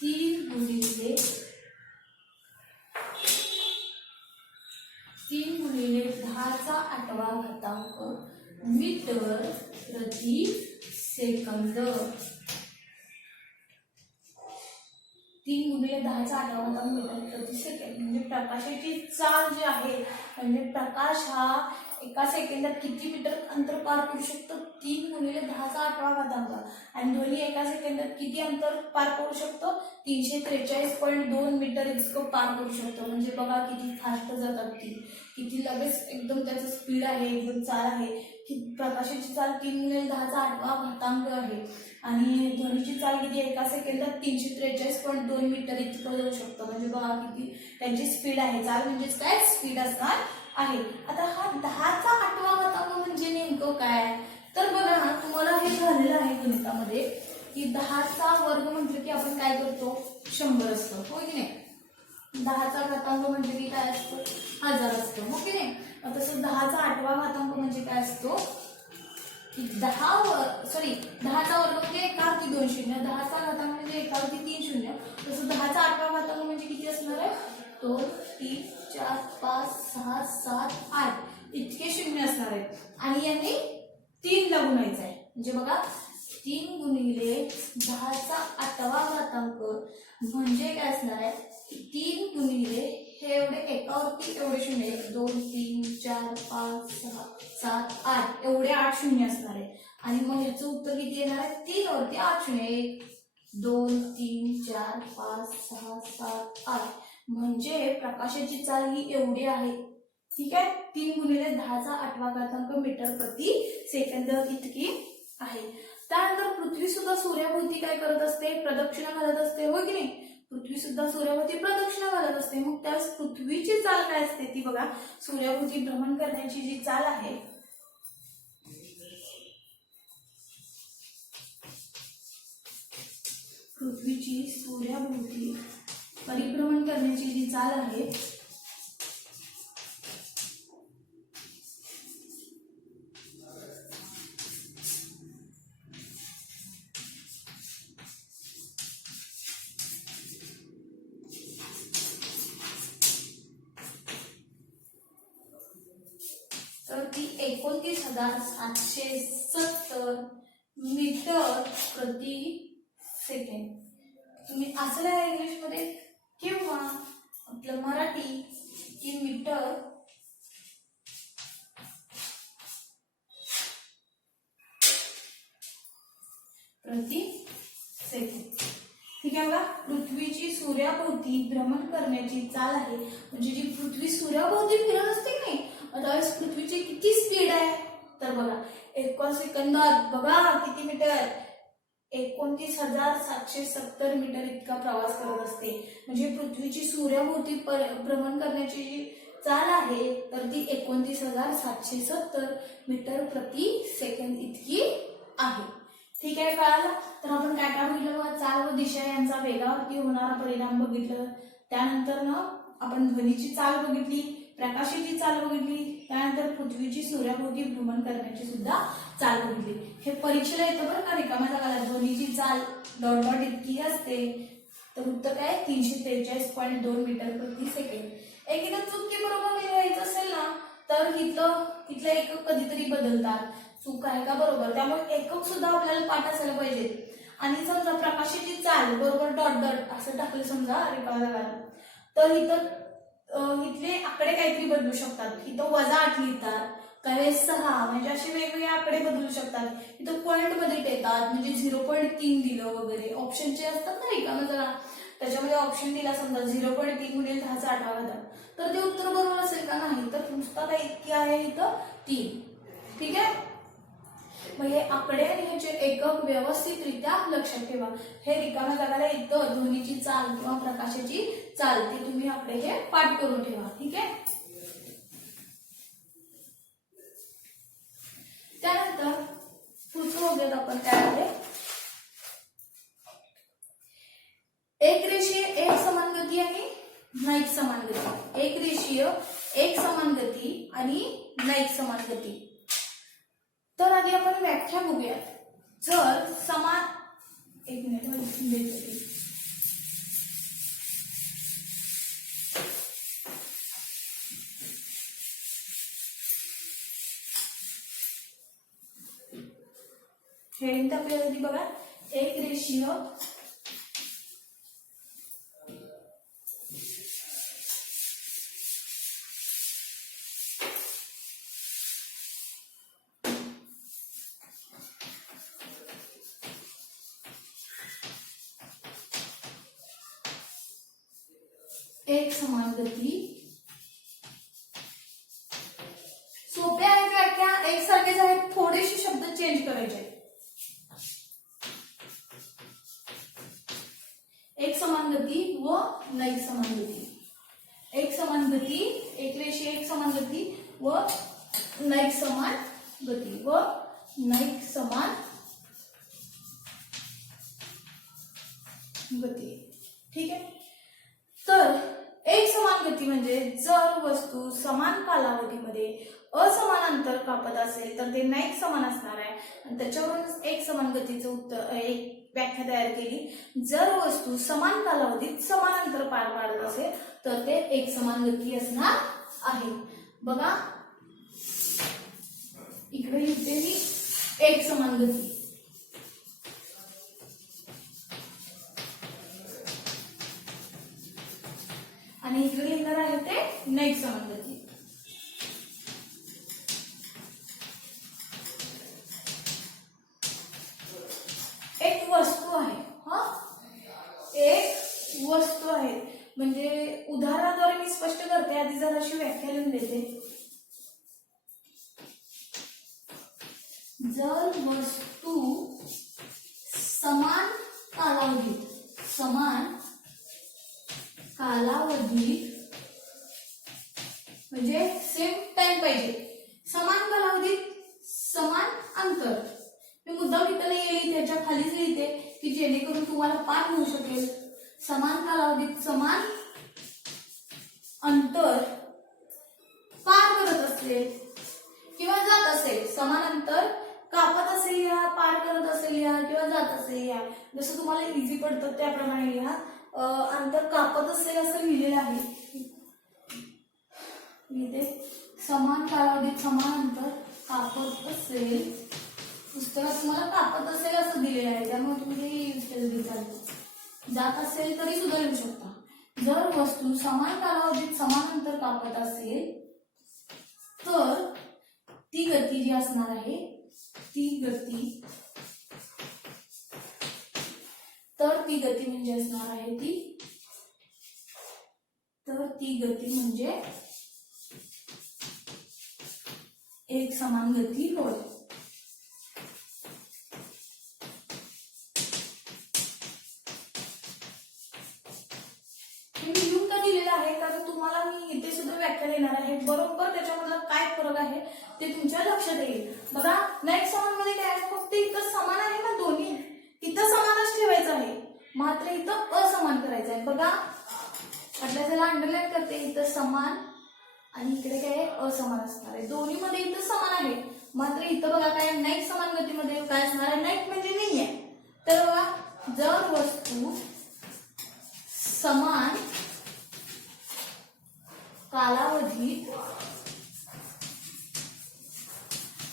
3 गुणिले 10⁸ मीटर प्रति सेकंद. 3 गुणिले 10⁸ मीटर प्रति सेकंद. म्हणजे प्रकाशाची चाल जी आहे, म्हणजे प्रकाश हा एका सेकंदात किती मीटर अंतर पार करू शकतो, 3 गुणिले 10⁸. आणि ध्वनी एका सेकंदात किती अंतर पार करू शकतो, 343.2 मीटर इतकं पार करू शकतो. म्हणजे बघा किती फास्ट जातात ती, किती लगेच एकदम त्याचं स्पीड आहे, एकदम चाल आहे. की प्रकाशाची चाल 3 गुणिले 10⁸ आहे आणि ध्वनीची चाल किती, एका सेकंदात 343.2 मीटर इतकं जाऊ शकतो. म्हणजे बघा किती त्यांची स्पीड आहे. चाल म्हणजेच काय, स्पीड असणार आहे. आता हा 10⁸ म्हणजे नेमकं काय, तर बघा तुम्हाला हे झालेलं आहे गणितामध्ये की 10चा वर्ग म्हटलं की आपण काय करतो, 100 असतं, हो की नाही. 10⁸ म्हणजे की काय असतं, 1000 असतं, हो की नाही. तसं 10⁸ म्हणजे काय असतो की 10चा वर्ग म्हणजे एकावरती 2 शून्य, 10चा म्हणजे एकावरती 3 शून्य. तसं 10⁸ म्हणजे किती असणार आहे, 2 3 4 5 6 7 8 इतके शून्य असणार आहेत. आणि यांनी 3 ला गुणायचं आहे. म्हणजे बघा 3 गुणिले 10⁸ म्हणजे काय असणार आहे, 3 गुणिले हे एवढे एकावरती एवढे शून्य, 1 2 3 4 5 6 7 8 एवढे 8 शून्य असणार आहे. आणि मग ह्याचं उत्तर किती येणार आहे, 3 वरती 8 शून्य, 1 2 3 4 5 6 7 8. म्हणजे प्रकाशाची चाल ही एवढी आहे. ठीक आहे, 3 गुणिले 10⁸ मीटर प्रति सेकंद इतकी आहे. त्यानंतर पृथ्वी सुद्धा सूर्याभोवती काय करत असते, प्रदक्षिणा घालत असते, हो की नाही. पृथ्वी सुद्धा सूर्याभोवती प्रदक्षिणा घालत असते. मग त्यावेळेस पृथ्वीची चाल काय असते ती बघा. सूर्याभोवती भ्रमण करण्याची जी चाल आहे, पृथ्वीची सूर्याभोवती परिभ्रमण करण्याची जी चाल आहे तर ती 29,770 मीटर प्रति सेकंड. तुम्ही असं लिहा इंग्लिशमध्ये किंवा आपलं मराठी की मीटर प्रति सेकंड. ठीक आहे बघा. पृथ्वीची सूर्याभोवती भ्रमण करण्याची चाल आहे, म्हणजे जी पृथ्वी सूर्याभोवती फिरत असते की नाही, त्यावेळेस पृथ्वीची किती स्पीड आहे तर बघा 1 सेकंदात बघा किती मीटर, 29,770 मीटर इतका प्रवास करत असते. म्हणजे पृथ्वीची सूर्याभोवती भ्रमण करण्याची जी चाल आहे तर ती 29,770 मीटर प्रति सेकंद इतकी आहे. ठीक आहे, कळालं. तर आपण काय काय बघितलं बघा. चाल व दिशा यांचा वेगावरती होणारा परिणाम बघितलं. त्यानंतर आपण ध्वनीची चाल बघितली, प्रकाशाची चाल बघितली, त्यानंतर पृथ्वीची सूर्याभोवती भ्रमण करण्याची सुद्धा चाल बघितली. हे परीक्षेला येतं बरं का. रिकाम्या जागा ध्वनीची चाल डॉट डॉट इतकी असते, तर उत्तर काय 343.2 मीटर प्रति सेकंड. एकदा चुकी बरोबर लिहायचं असेल ना तर इथलं एकक कधीतरी बदलतात. चूक आहे का बरोबर, त्यामुळे एकक सुद्धा आपल्याला पाठ असायला पाहिजे. आणि समजा प्रकाशाची चाल बरोबर डॉट डॉट असं टाकलं समजा रिकाम्या जागा, तर इथले आकडे काहीतरी बदलू शकतात. इथं -8 लिहितात, काही 6, म्हणजे असे वेगवेगळे आकडे बदलू शकतात. इथं पॉइंट मध्ये येतात, म्हणजे 0.3 दिलं वगैरे. ऑप्शनचे असतात ना रिकाम्या जागा, त्याच्यामध्ये ऑप्शन दिला समजा 0.3 गुणिले 10⁸, तर ते उत्तर बरोबर असेल का नाही, तर नुसता काय इतकी आहे इथं 3. ठीक आहे. मग हे आकडे आणि ह्याचे एकक व्यवस्थितरित्या लक्षात ठेवा. हे रिकाम्या जागाला येतं ध्वनीची चाल किंवा प्रकाशाची चाल, ते तुम्ही आकडे हे पाठ करून ठेवा. ठीक आहे. त्यानंतर पुढचं बघूयात आपण काय आहे. एकरेषीय एकसमान गती आणि नाईक समान गती. एकरेषीय एकसमान गती आणि नाईक समान गती. तर आधी आपण व्याख्या बघूया. जर समान एक मिनिट हे आपल्याला बघा. एक रेषीय एक समान गती. सोपे आहेत व्याख्या, एकसारखेच आहेत, थोडेसे शब्द चेंज करायचे. एक समान गती व नाईक समान गती. एक समान गती, एक रेषीय एक समान गती व नाईक समान गती व नाईक समान गती. ठीक आहे. तर एक समान गती म्हणजे जर वस्तू समान कालावधीमध्ये असमान अंतर कापत असेल तर ते नाईक समान असणार आहे. आणि त्याच्यावरून एक समान गतीचं उत्तर एक व्याख्या तयार केली. जर वस्तू समान कालावधीत समान अंतर पार पाडत असेल तर ते एक समान गती असणार आहे. बघा इकडे येते ही एक समान गती. आणि इकडे लिहिणार आहे ते नाईक समान गती. एक वस्तू आहे, एक वस्तू आहे म्हणजे उदाहरणाद्वारे मी स्पष्ट करते, आधी जरा अशी व्याख्या लिहून देते. जर वस्तू समान कालावधीत म्हणजे सेम टाइम पाहिजे, समान कालावधीत समान अंतर. मी मुद्दाम इथं नाही लिहिली, त्याच्या खालीच लिहिते की जेणेकरून तुम्हाला पाठ होऊ शकेल. समान कालावधीत समान अंतर पार करत असेल किंवा जात असेल, समान अंतर कापत असेल लिहा, पार करत असेल लिहा किंवा जात असेल लिहा. जसं तुम्हाला इझी पडतं त्याप्रमाणे लिहा. अंतर कापत असेल असं लिहिलेलं आहे. इथे समान कालावधीत समान अंतर कापत असेल, पुस्तकात तुम्हाला कापत असेल असं दिलेलं आहे, त्यामुळे तुम्ही हे यूज केलं चालतं. जात असेल तरी सुद्धा लिहू शकता. जर वस्तू समान कालावधीत समान अंतर कापत असेल तर ती गती जी असणार आहे ती गती म्हणजे असणार आहे ती गती म्हणजे एक समान गती होय. हे लिहून का दिलेलं आहे कारण तुम्हाला मी इथे सुद्धा व्याख्या देणार आहे, बरोबर त्याच्यामधला काय फरक आहे ते तुमच्या लक्षात येईल. बघा नाईक समान मध्ये काय आहे, फक्त इथं समान आहे ना दोन्ही, इथं समानच ठेवायचं आहे, मात्र इथं असमान करायचं आहे. बघा आपल्या त्याला अंडरलाईन करते, इथं समान आणि इकडे काय आहे असमान असणार आहे. दोन्ही मध्ये इथं समान आहे, मात्र इथं बघा काय नाईक समान गतीमध्ये काय असणार आहे, नाईक म्हणजे नाही आहे. तर बघा जर वस्तू समान कालावधीत,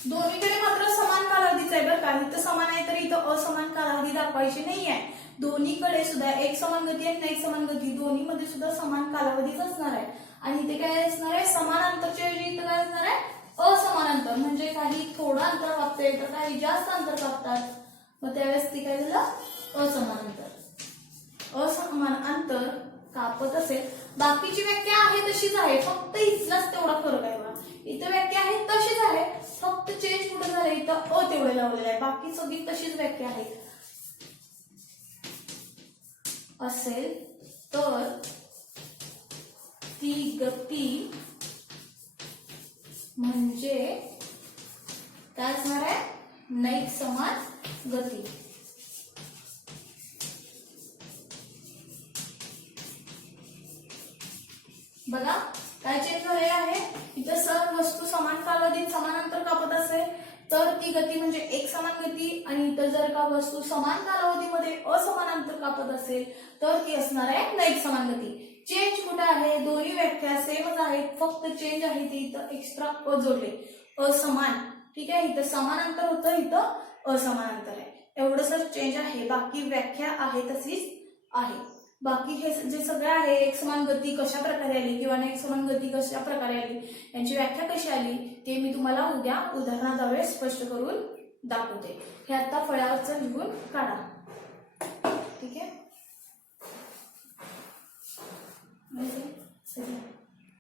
दोन्हीकडे मात्र समान कालावधीच आहे बरं का, इथं समान आहे तर इथं असमान कालावधी दाखवायची नाही आहे. दोन्हीकडे सुद्धा एक समान गती आणि एक समान गती दोन्ही मध्ये सुद्धा समान कालावधीच असणार आहे. आणि इथे काय असणार आहे, समान अंतरच्या ऐवजी इथं काय असणार आहे असमान अंतर. म्हणजे काही थोडं अंतर कापते तर काही जास्त अंतर कापतात, मग त्यावेळेस ती काय झालं असमान अंतर. असमान अंतर कापत असेल, बाकीची व्याख्या आहे तशीच आहे, फक्त इथलाच तेवढा फरक आहे बघा. इथं व्याख्या आहे तशीच आहे, फक्त चेंज कुठं झालं इथं तेवढे लावलेलं आहे, बाकी सगळी तशीच व्याख्या आहे. असेल तर ती गती म्हणजे काय असणार आहे नाईक समान गती. बघा काय चेंज झालेलं आहे, इथं सर वस्तू समान कालावधीत समान अंतर कापत असेल तर ती गती म्हणजे एक समान गती, आणि इथं जर का वस्तू समान कालावधीमध्ये असमान अंतर कापत असेल तर ती असणार आहे नाईक समान गती. चेंज कुठे आहे, दोन्ही व्याख्या सेमच आहेत, फक्त चेंज आहे ते इथं एक्स्ट्रा जोडले असमान. ठीक आहे, इथं समान अंतर होतं, इथं असमान अंतर आहे, एवढंच चेंज आहे, बाकी व्याख्या आहे तशीच आहे. बाकी हे जे सगळं आहे एकसमान गती कशा प्रकारे आली किंवा एकसमान गती कशा प्रकारे आली यांची व्याख्या कशी आली ते मी तुम्हाला उद्या उदाहरणाद्वारे स्पष्ट करून दाखवते. हे आता फळ्यावरचं लिहून काढा. ठीक आहे.